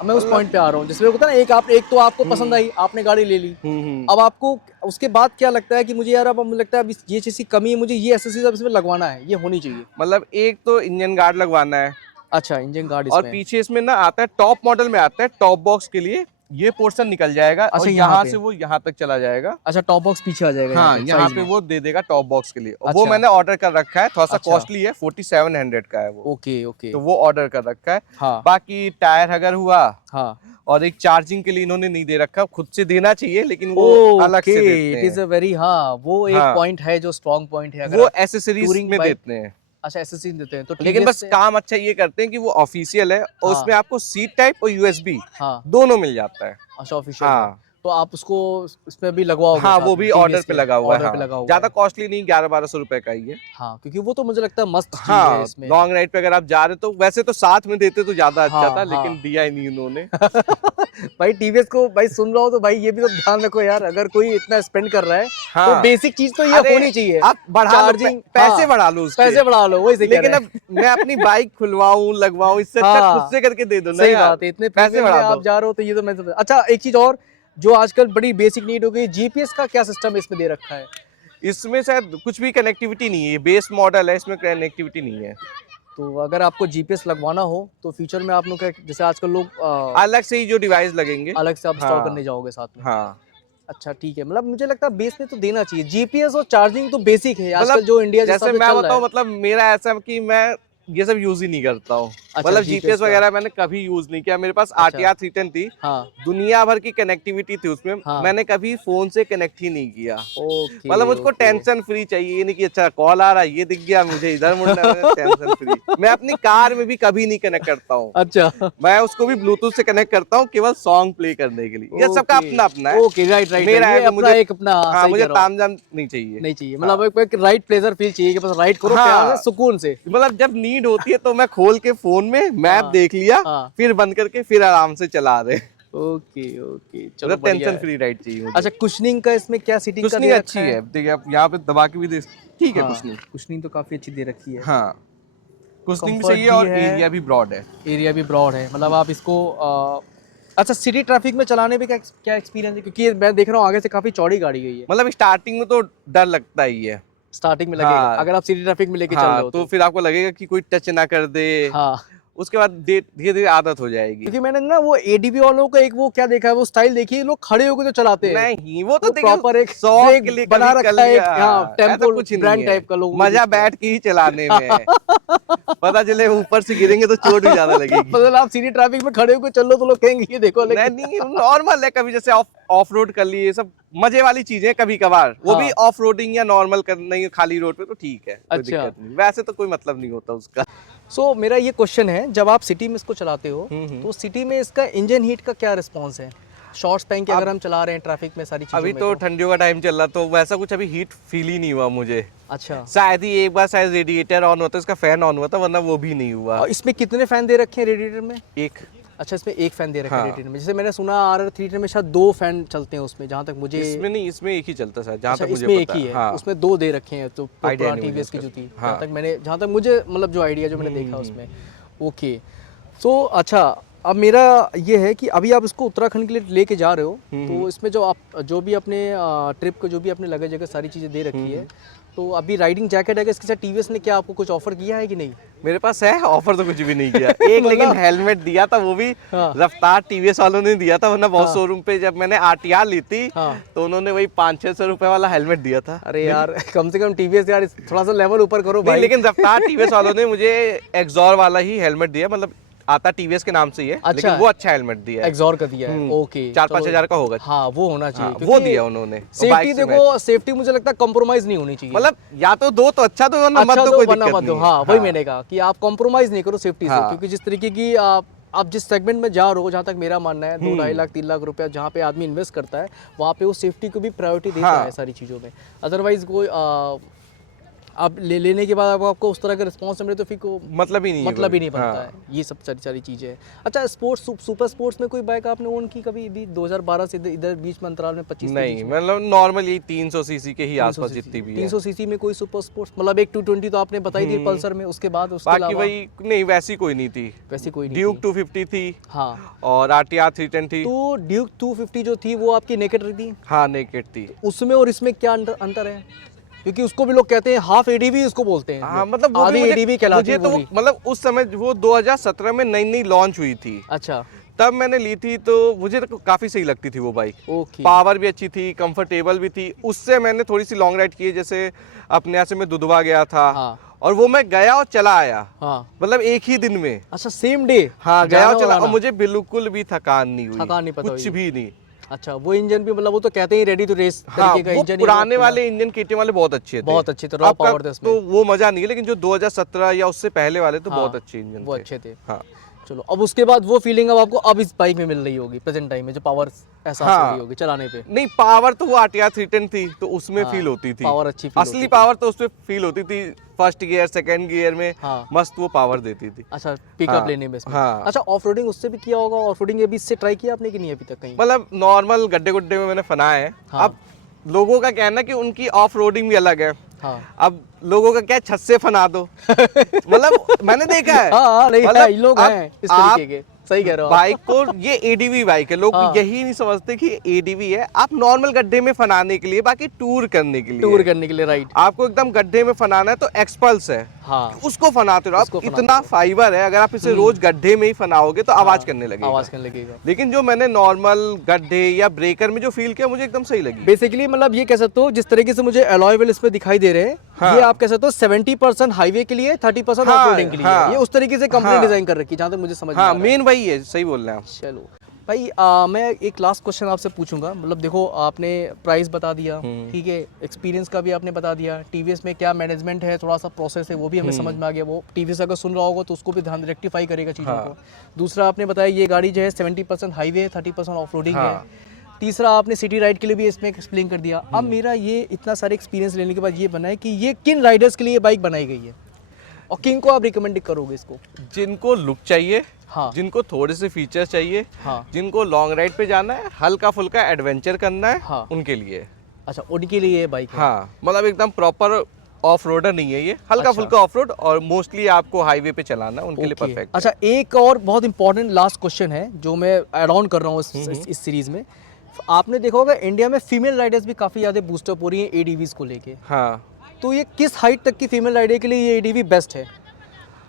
अब मैं उस पॉइंट पे आ रहा हूँ, जिसमें होता है ना, एक तो आपको पसंद आई, आपने गाड़ी ले ली। अब आपको उसके बाद क्या लगता है कि मुझे यार, अब मुझे लगता है अब ये चीज़ की कमी है, मुझे ये एसेसरीज अब इसमें लगवाना है, ये होनी चाहिए। मतलब एक तो इंजन गार्ड लगवाना है अच्छा, इंजन गार्ड और इसमें। पीछे इसमें ना आता है, टॉप मॉडल में आता है, टॉप बॉक्स के लिए ये पोर्शन निकल जाएगा अच्छा, और यहाँ यहाँ पे? से वो यहाँ तक चला जाएगा। अच्छा, टॉप बॉक्स पीछे आ जाएगा। हाँ, यहाँ size पे में। वो दे देगा टॉप बॉक्स के लिए। और वो अच्छा। मैंने ऑर्डर कर रखा है, थोड़ा सा अच्छा। कॉस्टली है, 4700 का है वो। Okay okay. तो वो ऑर्डर कर रखा है। हाँ बाकी टायर अगर हुआ हाँ। और एक चार्जिंग के लिए इन्होंने नहीं दे रखा, खुद से देना चाहिए लेकिन वो अलग से ओके, देते इट इज हैं। अ वेरी, हाँ वो एक हाँ। पॉइंट है जो स्ट्रॉन्ग पॉइंट है, अगर वो आप एसेसरीज touring में bike- देते हैं। अच्छा, एसेसरीज देते हैं तो लेकिन TVS बस से- काम अच्छा ये करते हैं कि वो ऑफिशियल है और हाँ। उसमें आपको सीट टाइप और यूएसबी हाँ। दोनों मिल जाता है। अच्छा, ऑफिशियल है। हाँ। तो आप उसको इसमें भी लगवाओगे? हाँ, साथ वो में, भी TVS ऑर्डर पे के लगा हुआ है। ऑर्डर पे हाँ, लगा हुआ ज्यादा है। कॉस्टली नहीं, 11-1200 रुपए का ही है। हाँ, क्योंकि वो तो मुझे लगता है मस्त चीज है हाँ, इसमें। लॉन्ग राइड पे अगर आप जा रहे हो तो वैसे तो साथ में देते तो ज्यादा अच्छा हाँ, था, लेकिन हाँ। दिया ही नहीं उन्होंने। भाई टीवीएस को भाई सुन रहा हो तो भाई ये भी तो ध्यान रखो यार, अगर कोई इतना स्पेंड कर रहा है तो हाँ। बेसिक चीज तो ये अरे, होनी चाहिए। आप बढ़ा लो, चार्जिंग, पैसे हाँ, बढ़ा लो उसके। पैसे बढ़ा लो, वही से कह लेकिन रहे अब मैं अपनी बाइक खुलवाऊं लगवाऊं, इससे अच्छा हाँ, खुद से करके दे दो ना सही यार। बात है, इतने पैसे प्रीमियम में बढ़ा आप दो। जा रहे हो तो ये तो मैं अच्छा, एक चीज और जो आजकल बड़ी बेसिक नीड हो गई, जीपीएस का क्या सिस्टम इसमें दे रखा है? इसमें शायद कुछ भी कनेक्टिविटी नहीं है, ये बेस मॉडल है, इसमें कनेक्टिविटी नहीं है। तो अगर आपको जीपीएस लगवाना हो तो फ्यूचर में आप लोग क्या, जैसे आजकल लोग अलग से ही जो डिवाइस लगेंगे। अलग से आप इंस्टॉल हाँ। करने जाओगे साथ में? हाँ, अच्छा ठीक है, मतलब मुझे लगता है बेस में तो देना चाहिए जीपीएस, और चार्जिंग तो बेसिक है आजकल मतलब जो इंडिया जिस जैसे हिसाब से मैं चल रहा बताऊं, है। मतलब मेरा ऐसा है कि मैं ये सब यूज ही नहीं करता हूँ। अच्छा, मतलब GPS जीपीएस का। वगैरह मैंने कभी यूज नहीं किया। मेरे पास अच्छा। आरटीआर 310 थी, हाँ दुनिया भर की कनेक्टिविटी थी उसमें, हाँ। मैंने कभी फोन से कनेक्ट ही नहीं किया। ओके मतलब मुझको ओके। टेंशन फ्री चाहिए, ये नहीं कि अच्छा कॉल आ रहा है ये दिख गया मुझे इधर मुड़ना है, टेंशन फ्री। मैं अपनी कार में भी कभी नहीं कनेक्ट करता हूँ, अच्छा मैं उसको भी ब्लूटूथ से कनेक्ट करता हूँ केवल सॉन्ग प्ले करने के लिए। ये सबका ओके, अपना अपना है। ओके राइट राइट, मेरा है ये कि अपना मुझे एक अपना, हाँ सही मुझे कह रहा हूँ। तामझाम नहीं चाहिए। नहीं चाहिए, मतलब एक राइट प्लेजर फील चाहिए कि बस राइट करो हाँ। प्यार से सुकून से। मतलब जब नीड होती है तो मैं खोल के फोन में मैप हाँ, देख लिया, हाँ। फिर बंद करके फिर आराम से चला दे। ओके ओके, चलो मतलब बढ़िया टेंशन है। फ्री राइड चाहिए मुझे। अच्छा, कुशनिंग का इसमें क्या सीटिंग का कुशनिंग दे अच्छी रखा है, देखिए आप यहाँ पे दबा के भी देख, ठीक है हाँ, कुशनिंग। कुशनिंग तो काफी अच्छी दे रखी है। हाँ कुशनिंग भी कंफर्ट सही है भी और है। एरिया भी ब्रॉड है। एरिया भी ब्रॉड है, मतलब आप इसको अच्छा सिटी ट्रैफिक में चलाने में क्या एक्सपीरियंस है, क्योंकि मैं देख रहा हूँ आगे से काफी चौड़ी गाड़ी गई है। मतलब स्टार्टिंग में तो डर लगता ही है। स्टार्टिंग में लगेगा हाँ। अगर आप सिटी ट्रैफिक में लेके चल रहे हाँ हो तो फिर आपको लगेगा कि कोई टच ना कर दे, हाँ, उसके बाद धीरे धीरे आदत हो जाएगी। क्योंकि मैंने ना वो एडीबी वालों का एक वो क्या देखा है, वो स्टाइल देखिए, लोग खड़े होकर तो चलाते हैं। नहीं वो तो प्रॉपर एक शौक ब्रेक के लिए बना कभी कर रखा है, एक लिया। हाँ ऐसा टेम्पो कुछ नहीं ब्रांड है। टाइप का लोग मजा बैठ के ही चलाने में है। पता चले ऊपर से गिरेंगे तो चोट भी ज्यादा लगेगी। मतलब आप सिटी ट्रैफिक में खड़े होकर चल लो तो लोग कहेंगे ये देखो, लेकिन नहीं नॉर्मल है, कभी जैसे ऑफ रोड कर लिए, सब मजे वाली चीजें कभी कभार, वो भी ऑफ रोडिंग या नॉर्मल करना ही खाली रोड पे तो ठीक है, कोई अच्छा। दिक्कत नहीं, वैसे तो कोई मतलब नहीं होता उसका। सो मेरा ये क्वेश्चन है, जब आप सिटी में इसको चलाते हो तो सिटी में इसका इंजन हीट का क्या रिस्पॉन्स है? शॉर्ट्स पहन के अगर हम चला रहे हैं ट्रैफिक में सारी चीजों अभी में तो ठंडियों का टाइम चल रहा तो वैसा कुछ अभी हीट फील ही नहीं हुआ मुझे। अच्छा, शायद ही एक बार शायद रेडिएटर ऑन होता, इसका फैन ऑन हुआ था, वरना वो भी नहीं हुआ। और इसमें कितने फैन दे रखे हैं रेडिएटर में? एक अच्छा, इसमें एक फैन दे रखा है हाँ। रेडिएटर में। जैसे मैंने सुना RR310 में शायद 2 फैन चलते हैं उसमें, जहाँ तक मुझे इसमें नहीं, इसमें एक ही चलता है जहाँ अच्छा, तक मुझे इसमें एक पता ही है। हाँ। उसमें 2 दे रखे हैं, तो आइडिया नहीं मुझे टीवीएस की इसका। जो थी, हाँ। जहाँ तक मुझे मतलब जो आइडिया जो मैंने देखा उसमें। ओके, सो अच्छा, अब मेरा ये है कि अभी आप इसको उत्तराखंड के लिए लेके जा रहे हो, तो इसमें जो आप जो भी अपने ट्रिप को जो भी अपने लगेज जगह सारी चीज़ें दे रखी है, तो अभी राइडिंग जैकेट है, इसके साथ टीवीएस ने क्या आपको कुछ ऑफर किया है कि नहीं? मेरे पास है, ऑफर तो कुछ भी नहीं किया। एक लेकिन हेलमेट दिया था, वो भी हाँ। रफ्तार टीवीएस वालों ने दिया था, वरना बहुत शोरूम पे जब मैंने आरटीआर ली थी हाँ। तो उन्होंने वही 500-600 रुपए वाला हेलमेट दिया था। अरे यार कम से कम टीवीएस यार थोड़ा सा लेवल ऊपर करो नहीं, भाई। लेकिन रफ्तार टीवीएस वालों ने मुझे एक्सॉर वाला ही हेलमेट दिया, मतलब आता टीवीएस के नाम से ही है, अच्छा लेकिन वो अच्छा हेलमेट दिया है। एक्सॉर का दिया है, ओके, 4-5 हजार का होगा। हाँ वो होना चाहिए, हाँ, क्योंकि वो दिया उन्होंने। सेफ्टी बाइक से देखो, सेफ्टी मुझे लगता है कॉम्प्रोमाइज नहीं होनी चाहिए। मतलब या तो दो तो अच्छा दो, वरना मत अच्छा दो, दो कोई वरना दिक्कत मत दो। नहीं हाँ है। वही मैंने कहा कि आप कॉम्प्रोमाइज नहीं करो सेफ्टी से, हाँ। क्योंकि जिस तरीके की आप जिस सेगमेंट में जा रहे हो, जहाँ तक मेरा मानना है 2-2.5 लाख 3 लाख रुपया जहाँ पे आदमी इन्वेस्ट करता है, वहाँ पे वो सेफ्टी को भी प्रायोरिटी देता हाँ। है सारी चीज़ों में। अदरवाइज कोई आप लेने के बाद आपको उस तरह का रिस्पॉन्स मिले तो फिर को मतलब ही नहीं है मतलब ही कोई। नहीं बनता हाँ। है। ये सब सारी चीज़ें हैं। अच्छा, सुपर स्पोर्ट्स में कोई बाइक आपने ओन की कभी भी 2012 से इधर बीच में अंतराल में 25 नहीं, मतलब नॉर्मल यही 300 सीसी के ही आसपास जितनी भी है। 300 सीसी में कोई सुपर स्पोर्ट्स, मतलब एक 220 तो आपने बताई थी पल्सर में, उसके बाद उसके बाकी अलावा वही नहीं, वैसी कोई नहीं थी। वैसी कोई नहीं ड्यूक थी। 250 थी हाँ, और आरटीआर 310 थी। तो ड्यूक 250 जो थी वो आपकी नेकेड रही थी, हाँ नेकेड थी। उसमें और इसमें क्या अंतर है? क्योंकि उसको भी लोग कहते हैं हाफ एडीवी उसको बोलते हैं, हाँ मतलब वो आधी भी एडीवी कहलाती मुझे है तो वो भी। मतलब उस समय वो 2017 में नई नई लॉन्च हुई थी, अच्छा, तब मैंने ली थी, तो मुझे तो काफी सही लगती थी वो बाइक। ओके, पावर भी अच्छी थी, कंफर्टेबल भी थी। उससे मैंने थोड़ी सी लॉन्ग राइड की है, जैसे अपने यहाँ से मैं दुधवा गया था, हाँ। और वो मैं गया और चला आया, हाँ, मतलब एक ही दिन में। अच्छा सेम डे, हाँ गया और चला, जाना और मुझे बिल्कुल भी थकान नहीं हुई, थकान नहीं पता कुछ हुई। भी नहीं। अच्छा, वो इंजन भी मतलब वो तो कहते हैं रेडी टू रेस हाँ, तरीके का वो इंजन, पुराने वाले इंजन केटीएम वाले बहुत अच्छे थे, बहुत अच्छे थे, रॉ आपका पावर थे उसमें। तो वो मजा नहीं है, लेकिन जो 2017 या उससे पहले वाले तो हाँ, बहुत अच्छे इंजन वो थे। अच्छे थे। हाँ चलो, अब उसके बाद वो फीलिंग अब आपको अब इस बाइक में मिल रही होगी प्रेजेंट टाइम में, जो पावर एहसास हाँ। हो रही होगी चलाने पे। नहीं, पावर तो वो आरटीआर 310 थी तो उसमें हाँ, फील होती थी, पावर अच्छी फील असली होती थी। पावर तो उसमें फील होती थी, फर्स्ट गियर सेकंड गियर में हाँ। मस्त वो पावर देती थी। अच्छा, पिकअप हाँ, लेने में इसमें। हाँ। अच्छा, ऑफ रोडिंग उससे भी किया होगा, ऑफ रोडिंग अभी इससे ट्राई किया आपने कि नहीं अभी तक कहीं? मतलब नॉर्मल गड्ढे गुड्ढे में मैंने फना है। हाँ। अब लोगों का कहना है कि उनकी ऑफ रोडिंग भी अलग है। हाँ, अब लोगों का क्या, छत से फना दो। मतलब मैंने देखा है। हाँ नहीं मतलब है, ये लोग अब हैं इस आप तरीके के, सही कह रहे हो आप। बाइक को, ये एडीवी बाइक है, लोग हाँ। यही नहीं समझते कि एडीवी है। आप नॉर्मल गड्ढे में फनाने के लिए, बाकी टूर करने के लिए, टूर करने के लिए, राइट। आपको एकदम गड्ढे में फनाना है तो एक्सपल्स है, हाँ, उसको फनाते रहो उसको आप। फनाते इतना फाइबर है, अगर आप इसे रोज गड्ढे में ही फनाओगे तो आवाज करने आवाज लगेगा। करने लगेगा। लेकिन जो मैंने नॉर्मल गड्ढे या ब्रेकर में जो फील किया, मुझे एकदम सही लगी। बेसिकली मतलब ये कह सकते हो, जिस तरीके से मुझे अलॉय व्हील इसमें दिखाई दे रहे हैं, हाँ। ये आप कह सकते हो 70% हाईवे के लिए, 30% हाँ, ऑफ रोडिंग के लिए। हाँ। ये उस तरीके से कंपनी हाँ। डिजाइन कर रखी है, जहाँ तक मुझे समझ में आ हाँ रहा है। मेन वही है, सही बोल रहे हैं आप। चलो भाई, मैं एक लास्ट क्वेश्चन आपसे पूछूंगा। मतलब देखो, आपने प्राइस बता दिया, ठीक है, एक्सपीरियंस का भी आपने बता दिया, टीवीएस में क्या मैनेजमेंट है, थोड़ा सा प्रोसेस है वो भी हमें समझ में आ गया। वो टीवीएस अगर सुन रहा होगा तो उसको भी ध्यान रेक्टिफाई करेगा चीज़ों को। दूसरा आपने बताया ये गाड़ी जो है 70% हाईवे, 30% ऑफ रोडिंग है। तीसरा आपने सिटी राइड के लिए भी इसमें एक्सप्लेन कर दिया। अब मेरा ये इतना सारे एक्सपीरियंस लेने के बाद ये बना है कि ये किन राइडर्स के लिए बाइक बनाई गई है और किन को आप रिकमेंड करोगे इसको? जिनको लुक चाहिए, हाँ। जिनको थोड़े से फीचर्स चाहिए, हाँ। जिनको लॉन्ग राइड पे जाना है, हल्का फुल्का एडवेंचर करना है, हाँ। उनके लिए। अच्छा, उनके लिए ये बाइक है। हाँ मतलब एकदम प्रॉपर ऑफ रोडर नहीं है ये, हल्का अच्छा। फुल्का ऑफ रोड और मोस्टली आपको हाईवे पे चलाना है, उनके लिए ओके। परफेक्ट। अच्छा, एक और बहुत इंपॉर्टेंट लास्ट क्वेश्चन है जो मैं ऐड ऑन कर रहा हूँ इस सीरीज में। आपने देखा होगा इंडिया में फीमेल राइडर्स भी काफ़ी ज़्यादा बूस्टअप हो रही हैं एडीवीज को लेके। हाँ तो ये किस हाइट तक की फीमेल राइडर के लिए ये एडीवी बेस्ट है?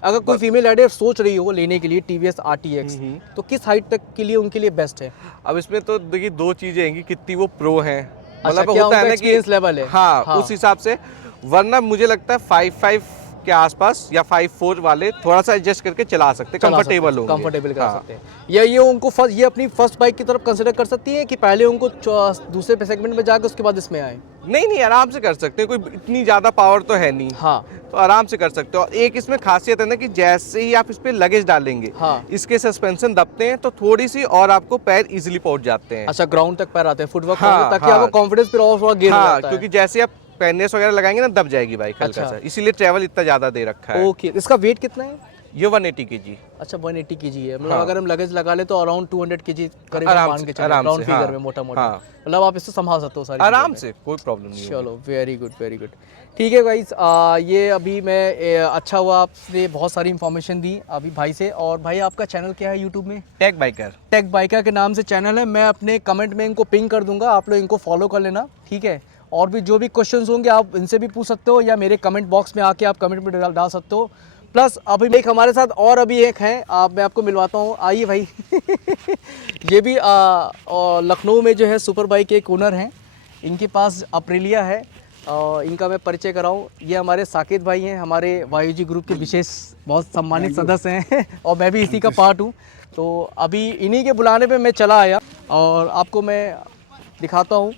अगर कोई फीमेल राइडर सोच रही हो लेने के लिए टीवीएस आरटीएक्स, तो किस हाइट तक के लिए उनके लिए बेस्ट है? अब इसमें तो देखिए दो चीजें हैं कि कितनी वो प्रो हैं, अच्छा, मतलब क्या होता है उनका ना कि experience level है? हाँ, हाँ। उस हिसाब से। वरना मुझे लगता है 5.5 के आसपास या 5.4 वाले थोड़ा सा एडजस्ट करके चला सकते, कंफर्टेबल होंगे। कंफर्टेबल कर हाँ। सकते हैं। या ये उनको फर्स्ट, ये अपनी फर्स्ट बाइक की तरफ कंसिडर कर सकती है कि पहले उनको दूसरे सेगमेंट में जाकर उसके बाद इसमें आए? नहीं नहीं, आराम से कर सकते हैं, कोई इतनी ज्यादा पावर तो है नहीं। हाँ। तो आराम से कर सकते हो। और एक इसमें खासियत है ना कि जैसे ही आप इस पे लगेज डालेंगे, हाँ। इसके सस्पेंशन दबते हैं तो थोड़ी सी और आपको पैर इजीली पहुंच जाते हैं। अच्छा, ग्राउंड तक पैर आते हैं, फुटवर्क हाँ, ताकि हाँ। आपको कॉन्फिडेंस फिर और थोड़ा गेन हो हाँ, जाता है। क्योंकि जैसे आप पेननेस वगैरह लगाएंगे ना, दब जाएगी बाइक हल्का अच्छा। सा, इसीलिए ट्रैवल इतना ज्यादा दे रखा है। ओके, इसका वेट कितना है? ये 180 kg। अच्छा, 180 kg है। मतलब हाँ। अगर हम लगेज लगा ले तो अराउंड 200 kg करेगा, आराम मान से, के चलो आराम राउंड से, फिगर हाँ। में मोटा मोटा। हाँ। मतलब आप इससे संभाल सकते हो सारी आराम चीज़ें। से, कोई प्रॉब्लम नहीं होगी। चलो, वेरी गुड वेरी गुड। ठीक है गाइस, ये अभी मैं अच्छा हुआ आपने बहुत सारी इन्फॉर्मेशन दी अभी भाई से। और भाई आपका चैनल क्या है यूट्यूब में? Take biker. टेक बाइकर के नाम से चैनल है। मैं अपने कमेंट में इनको पिंग कर दूंगा, आप लोग इनको फॉलो कर लेना, ठीक है। और भी जो भी क्वेश्चंस होंगे आप इनसे भी पूछ सकते हो, या मेरे कमेंट बॉक्स में आके आप कमेंट में डाल सकते हो। प्लस अभी एक हमारे साथ और अभी एक है, मैं आपको मिलवाता हूँ, आइए भाई। ये भी लखनऊ में जो है सुपर बाइक के ओनर हैं, इनके पास अप्रिलिया है। इनका मैं परिचय कराऊं, ये हमारे साकिब भाई हैं, हमारे वायुजी ग्रुप के विशेष बहुत सम्मानित सदस्य हैं और मैं भी इसी का पार्ट हूं। तो अभी इन्हीं के बुलाने पे मैं चला आया और आपको मैं दिखाता हूं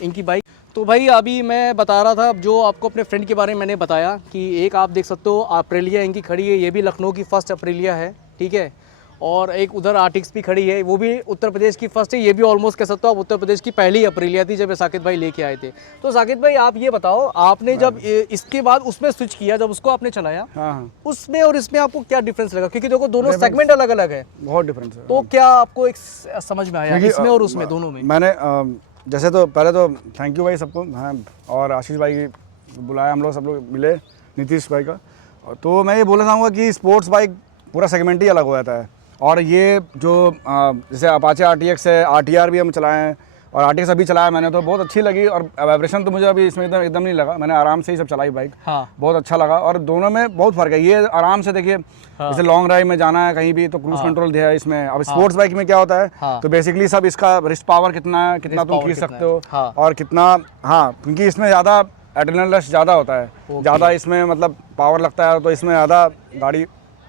इनकी बाइक। तो भाई अभी मैं बता रहा था जो आपको अपने फ्रेंड के बारे में मैंने बताया कि एक आप देख सकते हो अप्रिलिया इनकी खड़ी है, ये भी लखनऊ की फ़र्स्ट अप्रिलिया है, ठीक है। और एक उधर आर्टिक्स भी खड़ी है, वो भी उत्तर प्रदेश की फर्स्ट है। ये भी ऑलमोस्ट कह सकते हो आप उत्तर प्रदेश की पहली अप्रिलिया थी जब साकिब भाई लेके आए थे। तो साकिब भाई आप ये बताओ, आपने जब इसके बाद उसमें स्विच किया, जब उसको आपने चलाया, हाँ। उसमें और इसमें आपको क्या डिफरेंस लगा? क्योंकि देखो दोनों सेगमेंट अलग अलग है, बहुत डिफरेंस है। तो क्या आपको एक समझ में आया क्योंकि, इसमें और उसमें दोनों में? मैंने जैसे तो पहले तो थैंक यू भाई सबको, हाँ, और आशीष भाई बुलाया, हम लोग सब लोग मिले, नीतीश भाई का। तो मैं ये बोलना चाहूँगा कि स्पोर्ट्स बाइक पूरा सेगमेंट ही अलग हो जाता है। और ये जो जैसे अपाचे RTX है, RTR भी हम चलाए हैं और RTX अभी चलाया मैंने, तो बहुत अच्छी लगी। और वाइब्रेशन तो मुझे अभी इसमें एकदम नहीं लगा, मैंने आराम से ही सब चलाई बाइक। हाँ। बहुत अच्छा लगा। और दोनों में बहुत फ़र्क है। ये आराम से देखिए, जैसे लॉन्ग ड्राइव में जाना है कहीं भी तो क्रूज कंट्रोल दिया है इसमें। अब स्पोर्ट्स बाइक में क्या होता है, हाँ। तो बेसिकली सब इसका रिस्ट पावर कितना है, कितना तुम खींच सकते हो, हाँ। और कितना, हाँ, क्योंकि इसमें ज़्यादा एड्रेनल रश ज़्यादा होता है, ज़्यादा इसमें मतलब पावर लगता है, तो इसमें ज़्यादा गाड़ी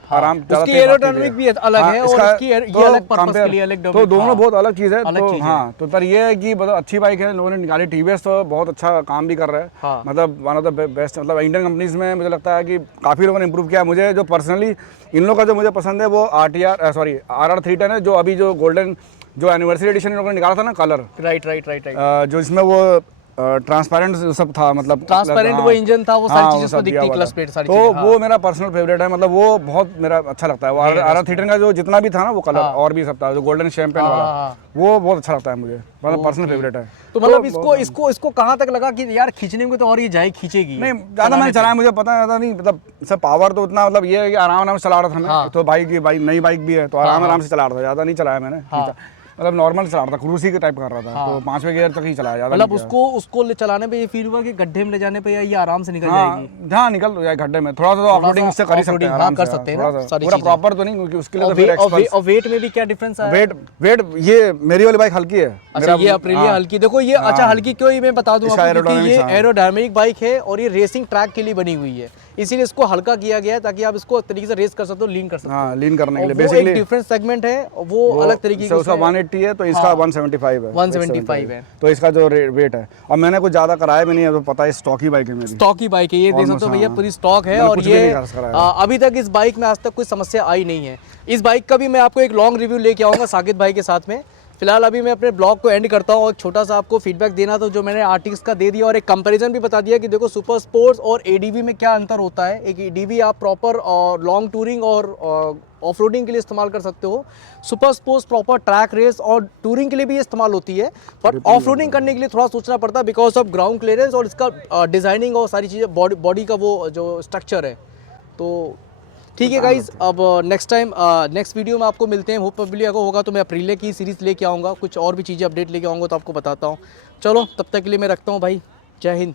आराम उसकी एरोडायनामिक भी अलग है और इसकी ये अलग पर्पस के लिए अलग, तो दोनों बहुत अलग चीज़ है। अलग तो चीज़ है। हाँ, तो पर ये है कि मतलब अच्छी बाइक है, लोगों ने निकाली। TVS तो बहुत अच्छा काम भी कर रहा है, हाँ। मतलब वन ऑफ द बेस्ट, मतलब इंडियन कंपनीज में मुझे लगता है कि काफ़ी लोगों ने इंप्रूव किया। मुझे जो पर्सनली इन लोगों का जो मुझे पसंद है वो RR 310 है, जो अभी जो गोल्डन जो एनिवर्सरी एडिशन इन लोगों ने निकाला था ना, कलर, राइट। जो इसमें वो ट्रांसपेरेंट सब था, मतलब ट्रांसपेरेंट वो इंजन था, वो सारी चीजें उसमें दिखती, क्लच प्लेट सारी तो चीजें, हाँ। वो मेरा पर्सनल फेवरेट है, मतलब वो बहुत मेरा अच्छा लगता है। वो RR 310 का जो जितना भी था ना वो कलर, और भी सब था, जो गोल्डन शैंपेन वाला, वो बहुत अच्छा लगता है मुझे, मतलब पर्सनल फेवरेट है। तो मतलब इसको कहाँ तक लगा कि यार खींचने में तो और ये जाए खींचेगी? नहीं, ज़्यादा मैंने चलाया, मुझे पता ज़्यादा नहीं, मतलब सब पावर तो उतना, मतलब ये है कि आराम से चला रहा था मैं। तो नई बाइक भी है तो आराम से चला रहा था, ज़्यादा नहीं चलाया मैंने। मतलब नॉर्मल चला रहा था, क्रूसी के टाइप कर रहा था, तो 5वें गियर तक ही चलाया, ज़्यादा मतलब नहीं किया। उसको चलाने पे ये फील हुआ कि गड्ढे में ले जाने पे ये आराम से निकल हाँ जाएगी। हाँ, निकल जाए गड्ढे में, थोड़ा सा तो ऑफरोडिंग इससे कर ही सकते हैं, हाँ, आराम कर से, सकते हैं थोड़ा ना, सा, सारी पूरा चीजें। प्रॉपर तो नहीं, क्योंकि उसके लिए तो फिर और वेट में भी क्या डिफरेंस है? वेट ये मेरी वाली बाइक हल्की है। अच्छा, ये अप्रिलिया हल्की, देखो ये अच्छा हल्की क्यों, ये मैं बता दूं इसका आपको, क्योंकि ये aerodynamics, हाँ। एरोडायनामिक बाइक है और ये रेसिंग ट्रैक के लिए बनी हुई है, इसीलिए इसको हल्का किया गया है ताकि आप इसको तरीके से रेस कर सकते हो, लीन कर सकते हो। हाँ, लीन करने के लिए और वो बेसिकली एक डिफरेंट सेगमेंट है, वो अलग तरीके की उसका 180 है, तो इसका 175 है, 175 है। तो इसका जो वेट है, और मैंने कुछ ज़्यादा कराया भी नहीं है, तो पता है स्टॉक ही बाइक है मेरी। स्टॉक की बाइक है ये, देख सकते हो भैया, हाँ। पूरी स्टॉक है। मैंने और कुछ भी ये नहीं खर्च कराया। अभी तक इस बाइक में आज तक कोई समस्या आई नहीं है। इस बाइक का भी मैं आपको एक लॉन्ग रिव्यू लेके आऊँगा साकिब भाई के साथ में। फिलहाल अभी मैं अपने ब्लॉग को एंड करता हूँ और छोटा सा आपको फीडबैक देना था जो मैंने आर्टिक्स का दे दिया, और एक कंपैरिजन भी बता दिया कि देखो सुपर स्पोर्ट्स और एडीवी में क्या अंतर होता है। एक एडीवी आप प्रॉपर लॉन्ग टूरिंग और ऑफ रोडिंग के लिए इस्तेमाल कर सकते हो, super sports proper track race और टूरिंग के लिए भी इस्तेमाल होती है, बट ऑफ रोडिंग करने के लिए थोड़ा सोचना पड़ता है बिकॉज ऑफ ग्राउंड क्लियरेंस और इसका डिज़ाइनिंग और सारी चीज़ें, बॉडी का वो जो स्ट्रक्चर है। तो ठीक है गाइज, अब नेक्स्ट वीडियो में आपको मिलते हैं। होपफुली अगर होगा तो मैं अप्रिलिया की सीरीज़ लेके आऊँगा, कुछ और भी चीज़ें अपडेट लेके आऊँगा तो आपको बताता हूँ। चलो तब तक के लिए मैं रखता हूँ भाई, जय हिंद।